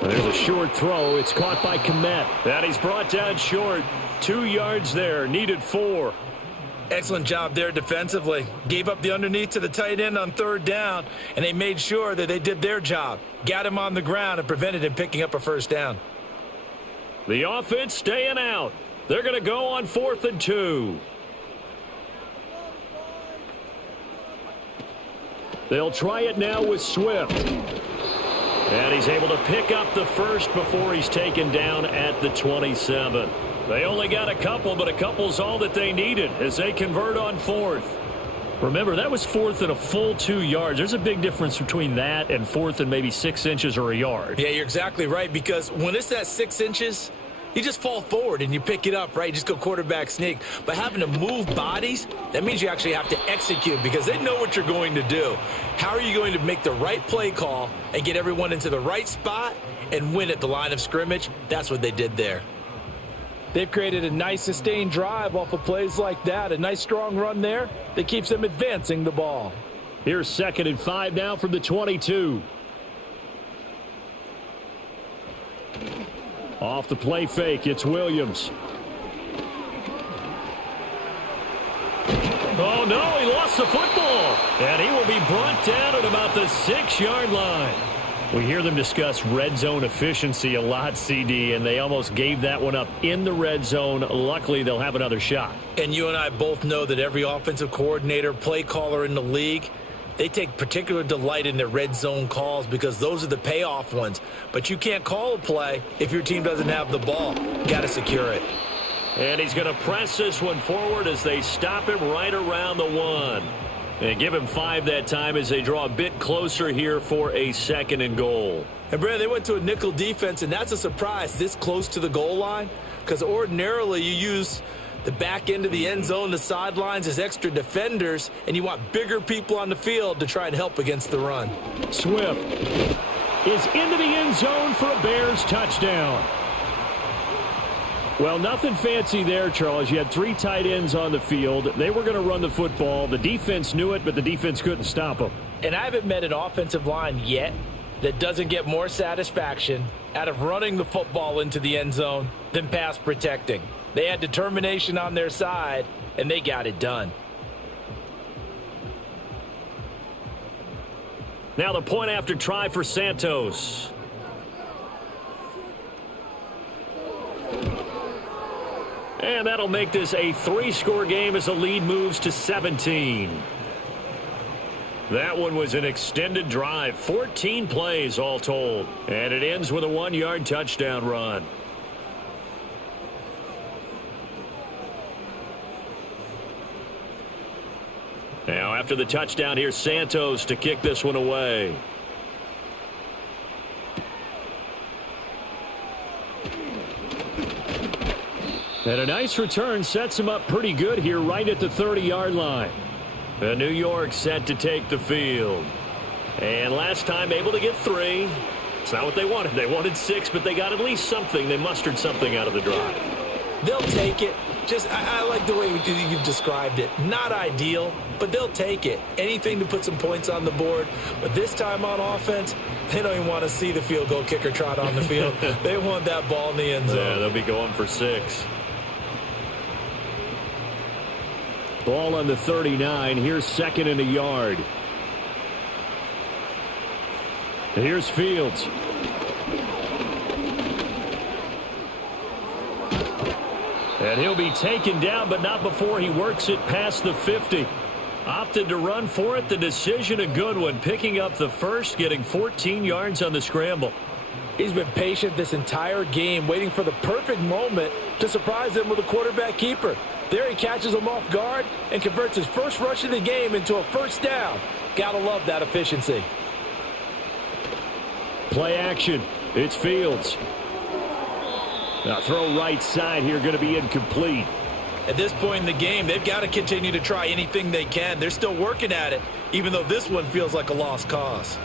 There's a short throw. It's caught by Kmet. And he's brought down short. 2 yards there. Needed 4. Excellent job there defensively. Gave up the underneath to the tight end on third down, and they made sure that they did their job. Got him on the ground and prevented him picking up a first down. The offense staying out. They're going to go on 4th and 2. They'll try it now with Swift. And he's able to pick up the first before he's taken down at the 27. They only got a couple, but a couple's all that they needed as they convert on 4th. Remember, that was 4th and a full 2 yards. There's a big difference between that and 4th and maybe 6 inches or a yard. Yeah, you're exactly right, because when it's that 6 inches, you just fall forward and you pick it up, right? You just go quarterback sneak. But having to move bodies, that means you actually have to execute because they know what you're going to do. How are you going to make the right play call and get everyone into the right spot and win at the line of scrimmage? That's what they did there. They've created a nice sustained drive off of plays like that. A nice strong run there that keeps them advancing the ball. Here's 2nd and 5 now from the 22. Off the play fake, it's Williams. Oh, no, he lost the football. And he will be brought down at about the 6-yard line. We hear them discuss red zone efficiency a lot, CD, and they almost gave that one up in the red zone. Luckily, they'll have another shot. And you and I both know that every offensive coordinator, play caller in the league, they take particular delight in their red zone calls because those are the payoff ones. But you can't call a play if your team doesn't have the ball. Got to secure it. And he's going to press this one forward as they stop him right around the 1. And give him 5 that time as they draw a bit closer here for a 2nd and goal. And, Brad, they went to a nickel defense, and that's a surprise this close to the goal line because ordinarily you use the back end of the end zone, the sidelines as extra defenders, and you want bigger people on the field to try and help against the run. Swift is into the end zone for a Bears touchdown. Well, nothing fancy there, Charles. You had 3 tight ends on the field. They were going to run the football. The defense knew it, but the defense couldn't stop them. And I haven't met an offensive line yet that doesn't get more satisfaction out of running the football into the end zone than pass protecting. They had determination on their side, and they got it done. Now the point after try for Santos. And that'll make this a 3-score game as the lead moves to 17. That one was an extended drive, 14 plays all told. And it ends with a 1-yard touchdown run. Now after the touchdown, here's Santos to kick this one away. And a nice return sets him up pretty good here right at the 30-yard line. New York set to take the field. And last time able to get 3. It's not what they wanted. They wanted 6, but they got at least something. They mustered something out of the drive. They'll take it. I like the way you've described it. Not ideal, but they'll take it. Anything to put some points on the board. But this time on offense, they don't even want to see the field goal kicker trot on the field. They want that ball in the end zone. Yeah, they'll be going for 6. Ball on the 39. Here's 2nd and a yard. And here's Fields. And he'll be taken down, but not before he works it past the 50. Opted to run for it. The decision a good one. Picking up the first, getting 14 yards on the scramble. He's been patient this entire game, waiting for the perfect moment to surprise them with a quarterback keeper. There he catches him off guard and converts his first rush of the game into a first down. Gotta love that efficiency. Play action. It's Fields. Now throw right side here, going to be incomplete. At this point in the game, they've got to continue to try anything they can. They're still working at it, even though this one feels like a lost cause.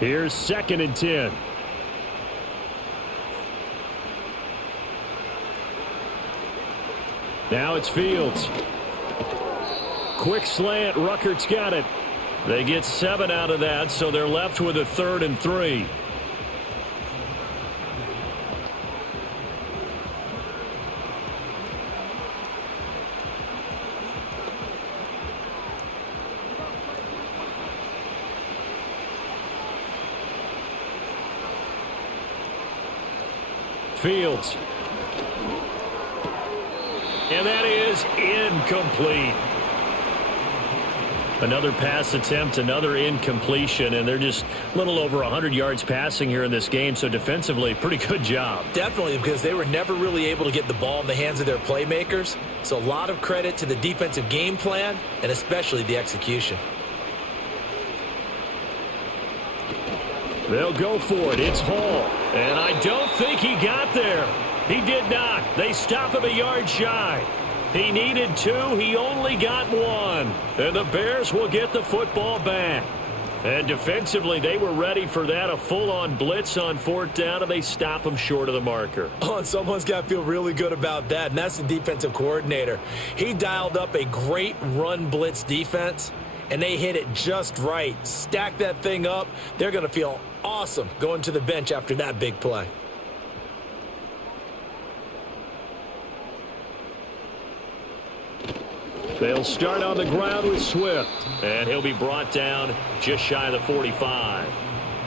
Here's 2nd and 10. Now it's Fields. Quick slant. Ruckert's got it. They get 7 out of that, so they're left with a 3rd and 3. Fields. And that is incomplete. Another pass attempt, another incompletion, and they're just a little over 100 yards passing here in this game, so defensively, pretty good job. Definitely, because they were never really able to get the ball in the hands of their playmakers, so a lot of credit to the defensive game plan, and especially the execution. They'll go for it. It's Hall, and I don't think he got there. He did not. They stop him a yard shy. He needed 2. He only got 1. And the Bears will get the football back. And defensively, they were ready for that. A full-on blitz on 4th down, and they stop him short of the marker. Oh, and someone's got to feel really good about that, and that's the defensive coordinator. He dialed up a great run blitz defense, and they hit it just right. Stack that thing up. They're going to feel awesome going to the bench after that big play. They'll start on the ground with Swift, and he'll be brought down just shy of the 45.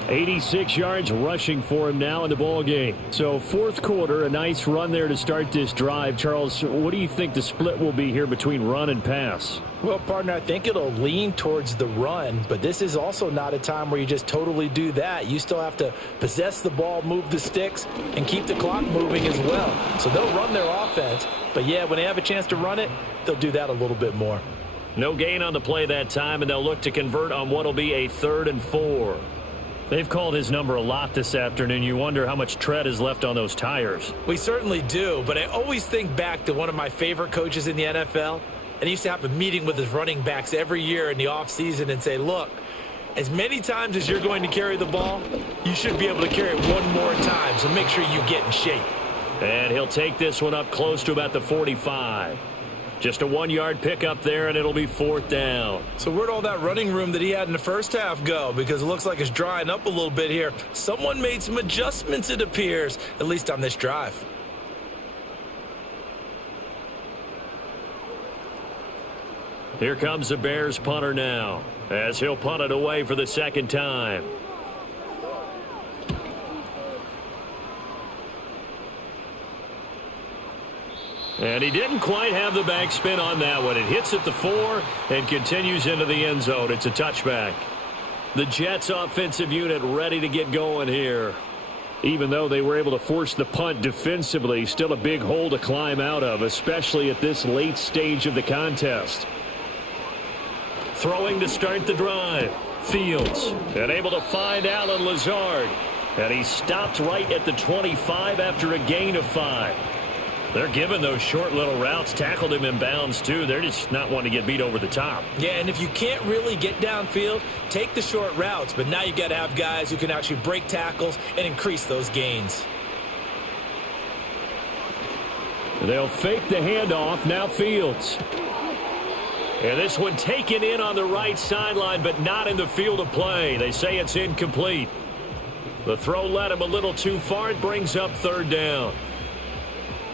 86 yards rushing for him now in the ball game. So 4th quarter, a nice run there to start this drive. Charles, what do you think the split will be here between run and pass? Well, partner, I think it'll lean towards the run, but this is also not a time where you just totally do that. You still have to possess the ball, move the sticks, and keep the clock moving as well. So they'll run their offense, but yeah, when they have a chance to run it, they'll do that a little bit more. No gain on the play that time, and they'll look to convert on what will be a 3rd and 4. They've called his number a lot this afternoon. You wonder how much tread is left on those tires. We certainly do, but I always think back to one of my favorite coaches in the NFL, and he used to have a meeting with his running backs every year in the offseason and say, look, as many times as you're going to carry the ball, you should be able to carry it one more time, so make sure you get in shape. And he'll take this one up close to about the 45. Just a 1-yard pickup there, and it'll be 4th down. So where'd all that running room that he had in the first half go? Because it looks like it's drying up a little bit here. Someone made some adjustments, it appears, at least on this drive. Here comes the Bears punter now, as he'll punt it away for the 2nd time. And he didn't quite have the backspin on that one. It hits at the 4 and continues into the end zone. It's a touchback. The Jets offensive unit ready to get going here. Even though they were able to force the punt defensively, still a big hole to climb out of, especially at this late stage of the contest. Throwing to start the drive. Fields, and able to find Allen Lazard. And he stopped right at the 25 after a gain of 5. They're giving those short little routes, tackled him in bounds too. They're just not wanting to get beat over the top. Yeah, and if you can't really get downfield, take the short routes. But now you got to have guys who can actually break tackles and increase those gains. They'll fake the handoff. Now Fields. And this one taken in on the right sideline, but not in the field of play. They say it's incomplete. The throw led him a little too far. It brings up third down.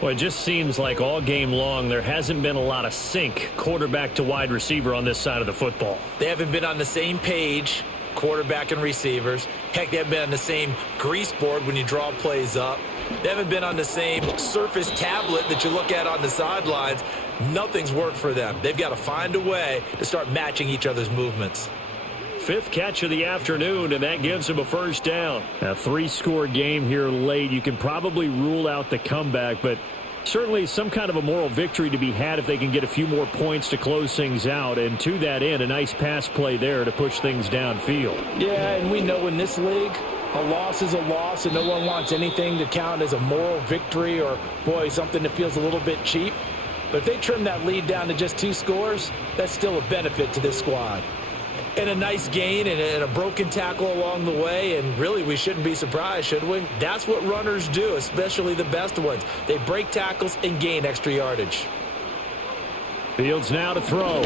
Well, it just seems like all game long there hasn't been a lot of sync quarterback to wide receiver on this side of the football. They haven't been on the same page, quarterback and receivers. Heck, they haven't been on the same grease board when you draw plays up. They haven't been on the same surface tablet that you look at on the sidelines. Nothing's worked for them. They've got to find a way to start matching each other's movements. Fifth catch of the afternoon, and that gives him a first down. A three-score game here late. You can probably rule out the comeback, but certainly some kind of a moral victory to be had if they can get a few more points to close things out. And to that end, a nice pass play there to push things downfield. Yeah, and we know in this league, a loss is a loss, and no one wants anything to count as a moral victory or, boy, something that feels a little bit cheap. But if they trim that lead down to just 2 scores, that's still a benefit to this squad. And a nice gain and a broken tackle along the way, and really we shouldn't be surprised, should we? That's what runners do, especially the best ones. They break tackles and gain extra yardage. Fields now to throw.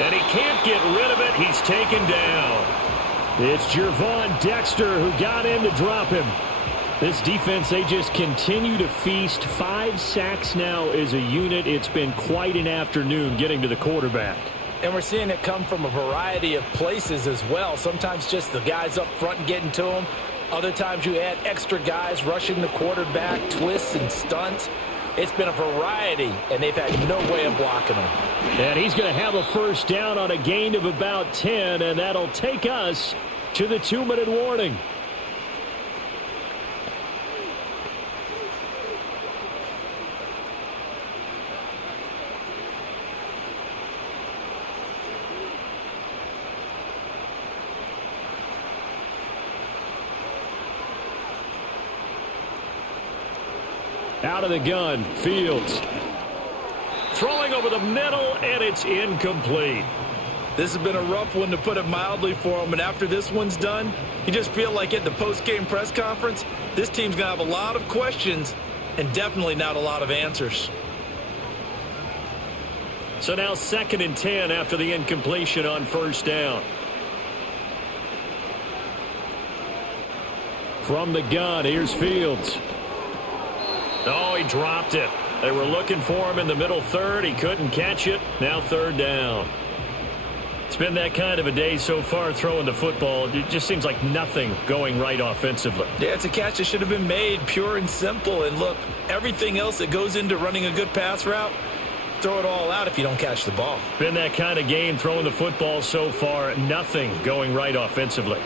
And he can't get rid of it. He's taken down. It's Gervon Dexter who got in to drop him. This defense, they just continue to feast. 5 sacks now as a unit. It's been quite an afternoon getting to the quarterback. And we're seeing it come from a variety of places as well. Sometimes just the guys up front and getting to him. Other times you add extra guys rushing the quarterback, twists and stunts. It's been a variety, and they've had no way of blocking him. And he's going to have a first down on a gain of about 10, and that'll take us to the 2-minute warning. Out of the gun, Fields. Throwing over the middle, and it's incomplete. This has been a rough one, to put it mildly, for him. And after this one's done, you just feel like at the post-game press conference, this team's going to have a lot of questions and definitely not a lot of answers. So now 2nd and 10 after the incompletion on first down. From the gun, here's Fields. Oh, he dropped it. They were looking for him in the middle third. He couldn't catch it. Now 3rd down. It's been that kind of a day so far throwing the football. It just seems like nothing going right offensively. Yeah, it's a catch that should have been made, pure and simple. And look, everything else that goes into running a good pass route, throw it all out if you don't catch the ball. Been that kind of game throwing the football so far. Nothing going right offensively.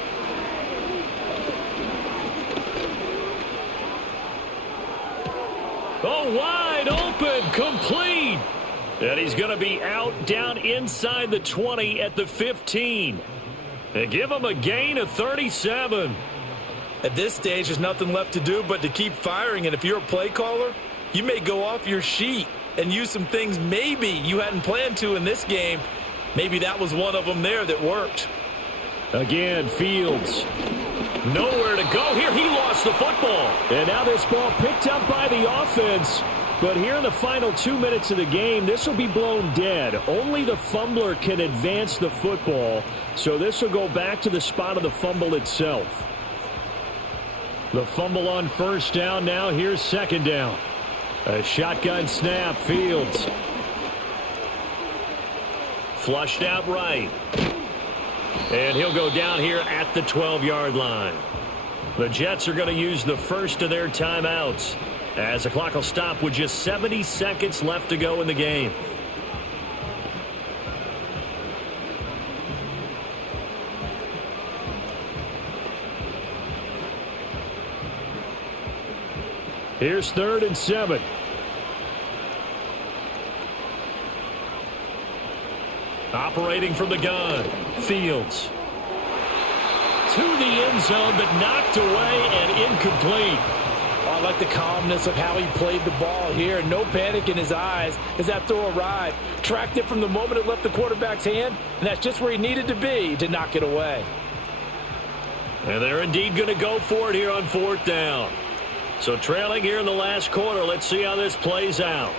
Oh, wide open, complete. And he's going to be out down inside the 20 at the 15. And give him a gain of 37. At this stage, there's nothing left to do but to keep firing. And if you're a play caller, you may go off your sheet and use some things maybe you hadn't planned to in this game. Maybe that was one of them there that worked. Again, Fields. Nowhere to go here. He lost the football. And now this ball picked up by the offense. But here in the final 2 minutes of the game, this will be blown dead. Only the fumbler can advance the football. So this will go back to the spot of the fumble itself. The fumble on first down. Now here's 2nd down. A shotgun snap. Fields. Flushed out right. And he'll go down here at the 12-yard line. The Jets are going to use the first of their timeouts as the clock will stop with just 70 seconds left to go in the game. Here's 3rd and 7. Operating from the gun, Fields. To the end zone, but knocked away and incomplete. On like the calmness of how he played the ball here. No panic in his eyes as that throw arrived. Tracked it from the moment it left the quarterback's hand, and that's just where he needed to be to knock it away. And they're indeed going to go for it here on 4th down. So trailing here in the last quarter, let's see how this plays out.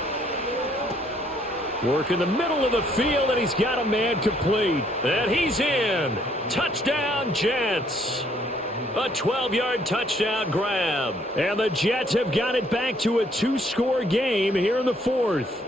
Work in the middle of the field, and he's got a man complete. And he's in. Touchdown, Jets. A 12-yard touchdown grab. And the Jets have got it back to a 2-score game here in the 4th.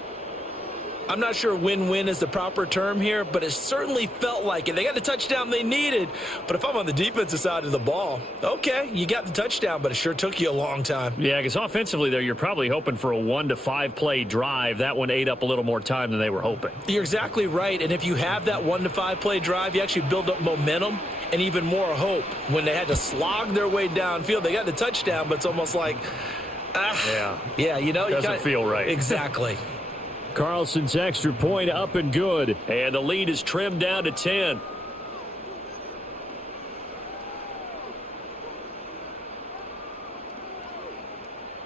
I'm not sure win-win is the proper term here, but it certainly felt like it. They got the touchdown they needed, but if I'm on the defensive side of the ball, okay, you got the touchdown, but it sure took you a long time. Yeah, because offensively there, you're probably hoping for a 1 to 5 play drive. That one ate up a little more time than they were hoping. You're exactly right, and if you have that 1 to 5 play drive, you actually build up momentum and even more hope. When they had to slog their way downfield, they got the touchdown, but it's almost like, yeah, you know, doesn't feel right. Exactly. Carlson's extra point up and good. And the lead is trimmed down to 10.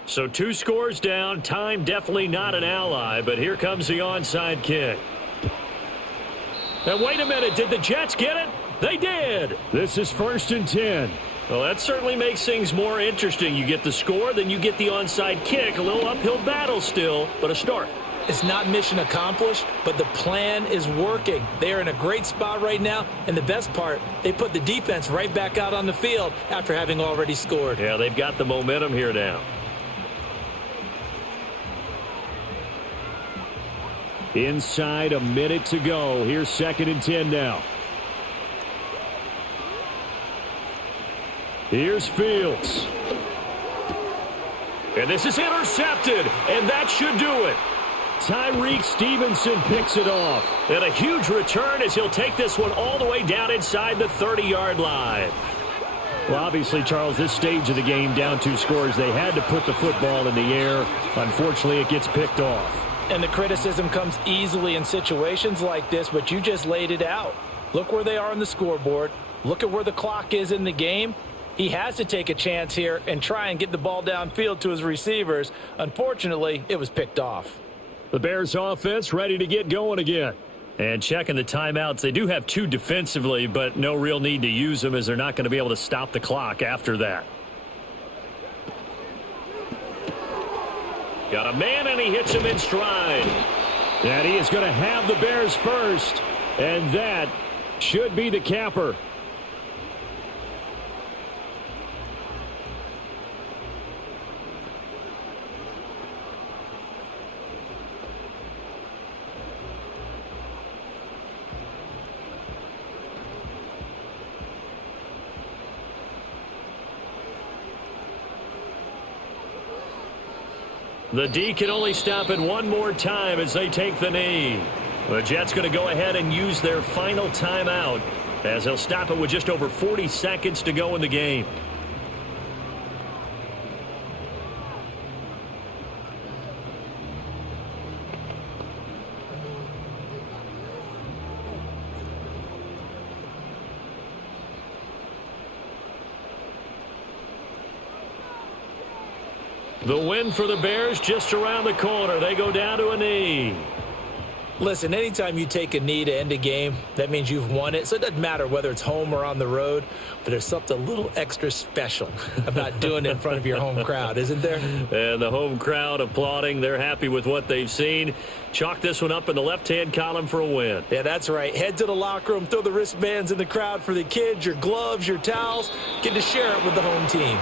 So 2 scores down. Time definitely not an ally, but here comes the onside kick. And wait a minute, did the Jets get it? They did. This is 1st and 10. Well, that certainly makes things more interesting. You get the score, then you get the onside kick. A little uphill battle still, but a start. It's not mission accomplished, but the plan is working. They are in a great spot right now, and the best part, they put the defense right back out on the field after having already scored. Yeah, they've got the momentum here now. Inside a minute to go. Here's 2nd and 10 now. Here's Fields. And this is intercepted, and that should do it. Tyreek Stevenson picks it off. And a huge return as he'll take this one all the way down inside the 30-yard line. Well, obviously, Charles, this stage of the game, down 2 scores, they had to put the football in the air. Unfortunately, it gets picked off. And the criticism comes easily in situations like this, but you just laid it out. Look where they are on the scoreboard. Look at where the clock is in the game. He has to take a chance here and try and get the ball downfield to his receivers. Unfortunately, it was picked off. The Bears offense ready to get going again. And checking the timeouts, they do have 2 defensively, but no real need to use them as they're not going to be able to stop the clock after that. Got a man, and he hits him in stride. And he is going to have the Bears first, and that should be the capper. The D can only stop it one more time as they take the knee. The Jets going to go ahead and use their final timeout as they'll stop it with just over 40 seconds to go in the game. The win for the Bears just around the corner. They go down to a knee. Listen, anytime you take a knee to end a game, that means you've won it. So it doesn't matter whether it's home or on the road, but there's something a little extra special about doing it in front of your home crowd, isn't there? And the home crowd applauding. They're happy with what they've seen. Chalk this one up in the left-hand column for a win. Yeah, that's right. Head to the locker room, throw the wristbands in the crowd for the kids, your gloves, your towels. Get to share it with the home team.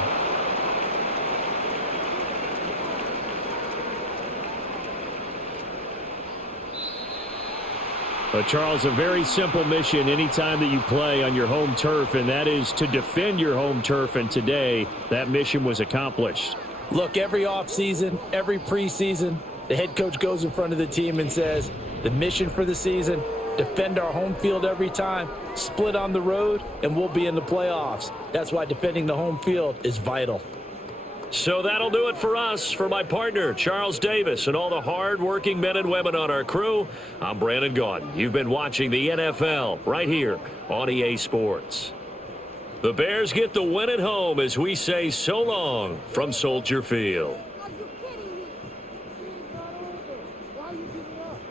But Charles, a very simple mission anytime that you play on your home turf, and that is to defend your home turf. And today, that mission was accomplished. Look, every offseason, every preseason, the head coach goes in front of the team and says, the mission for the season, defend our home field every time, split on the road, and we'll be in the playoffs. That's why defending the home field is vital. So that'll do it for us. For my partner, Charles Davis, and all the hard-working men and women on our crew, I'm Brandon Gaudin. You've been watching the NFL right here on EA Sports. The Bears get the win at home as we say so long from Soldier Field. Are you kidding me? It's not over. Why are you giving up?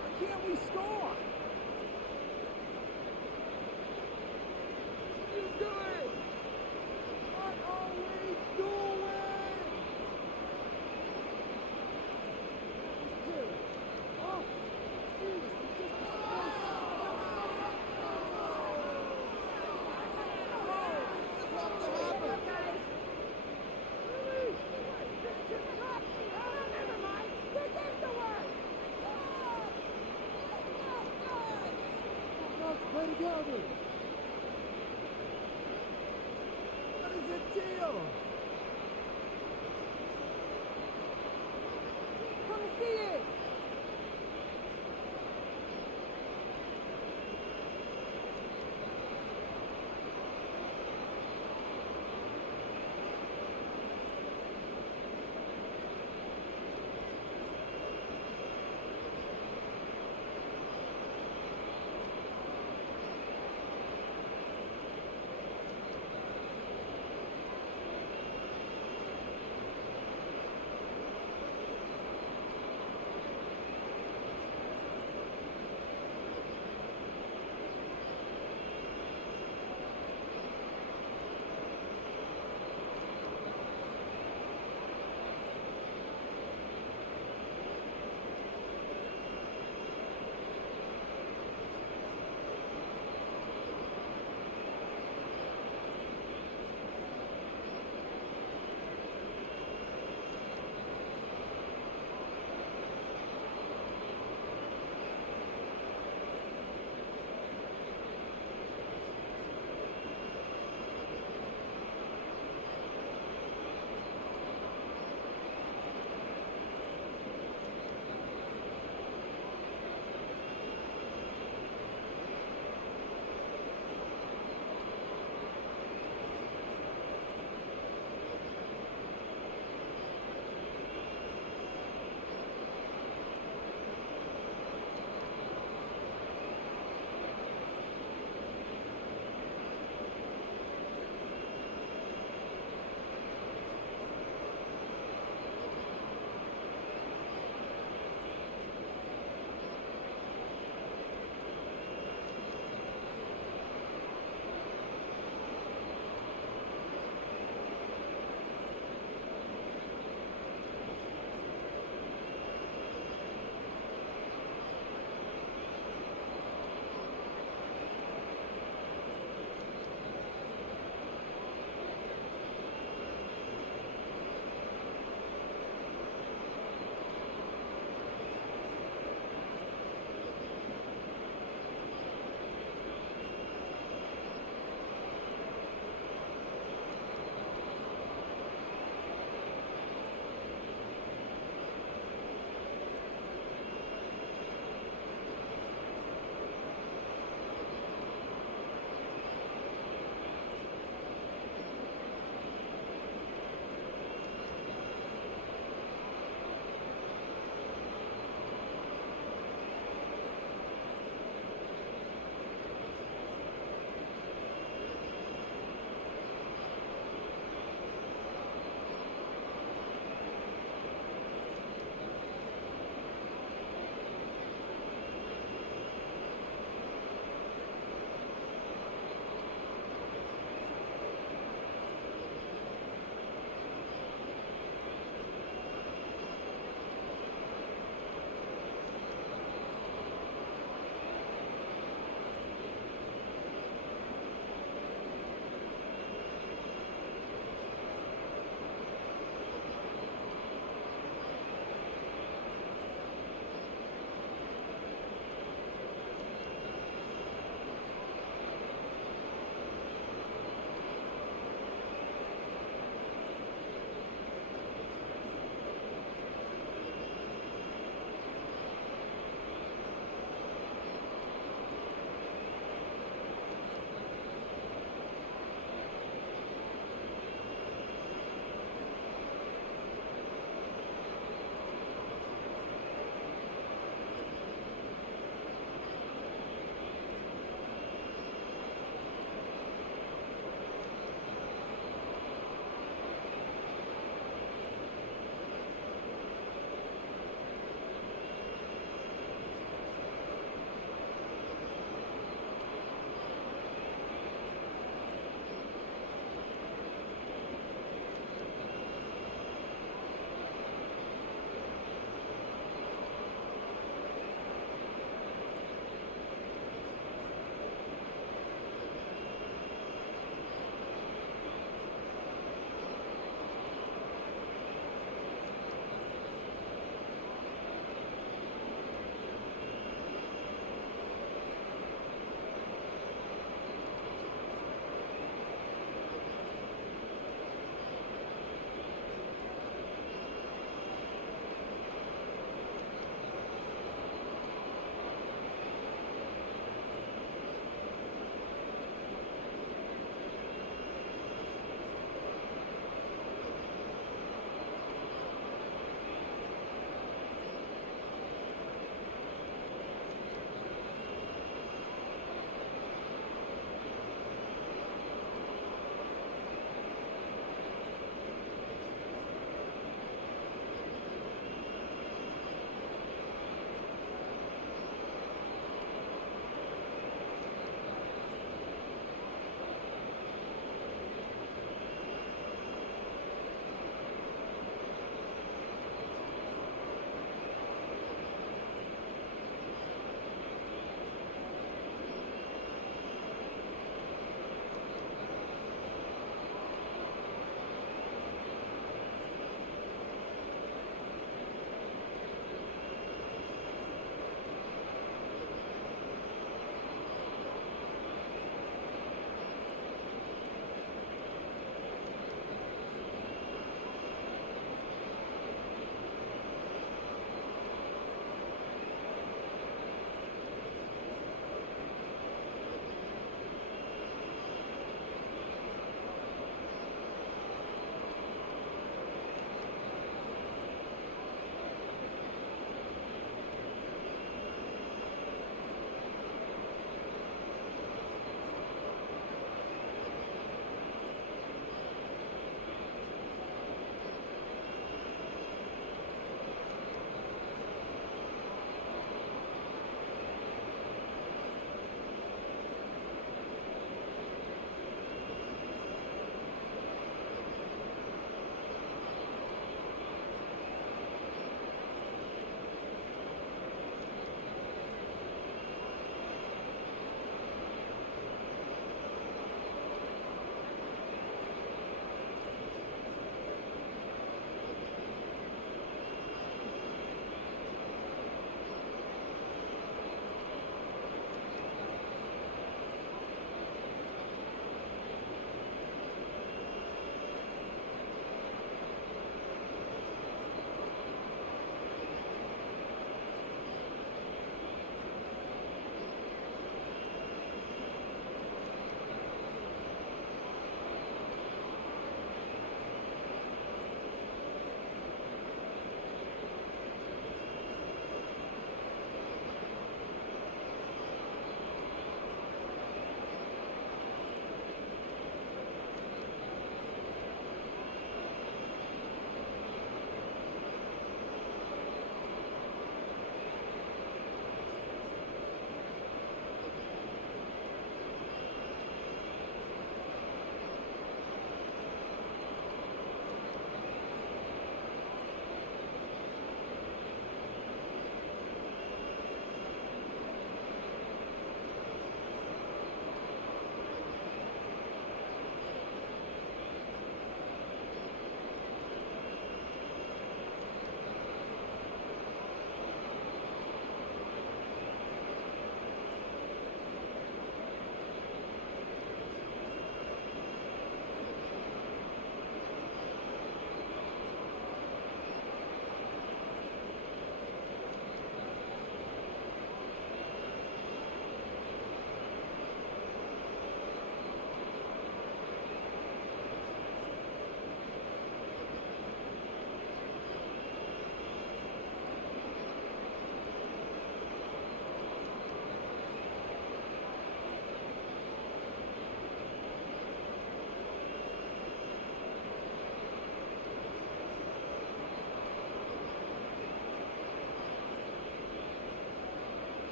Why can't we score? You do it! What are we doing? Oh, seriously, let's play together. What is the deal? Come and see it.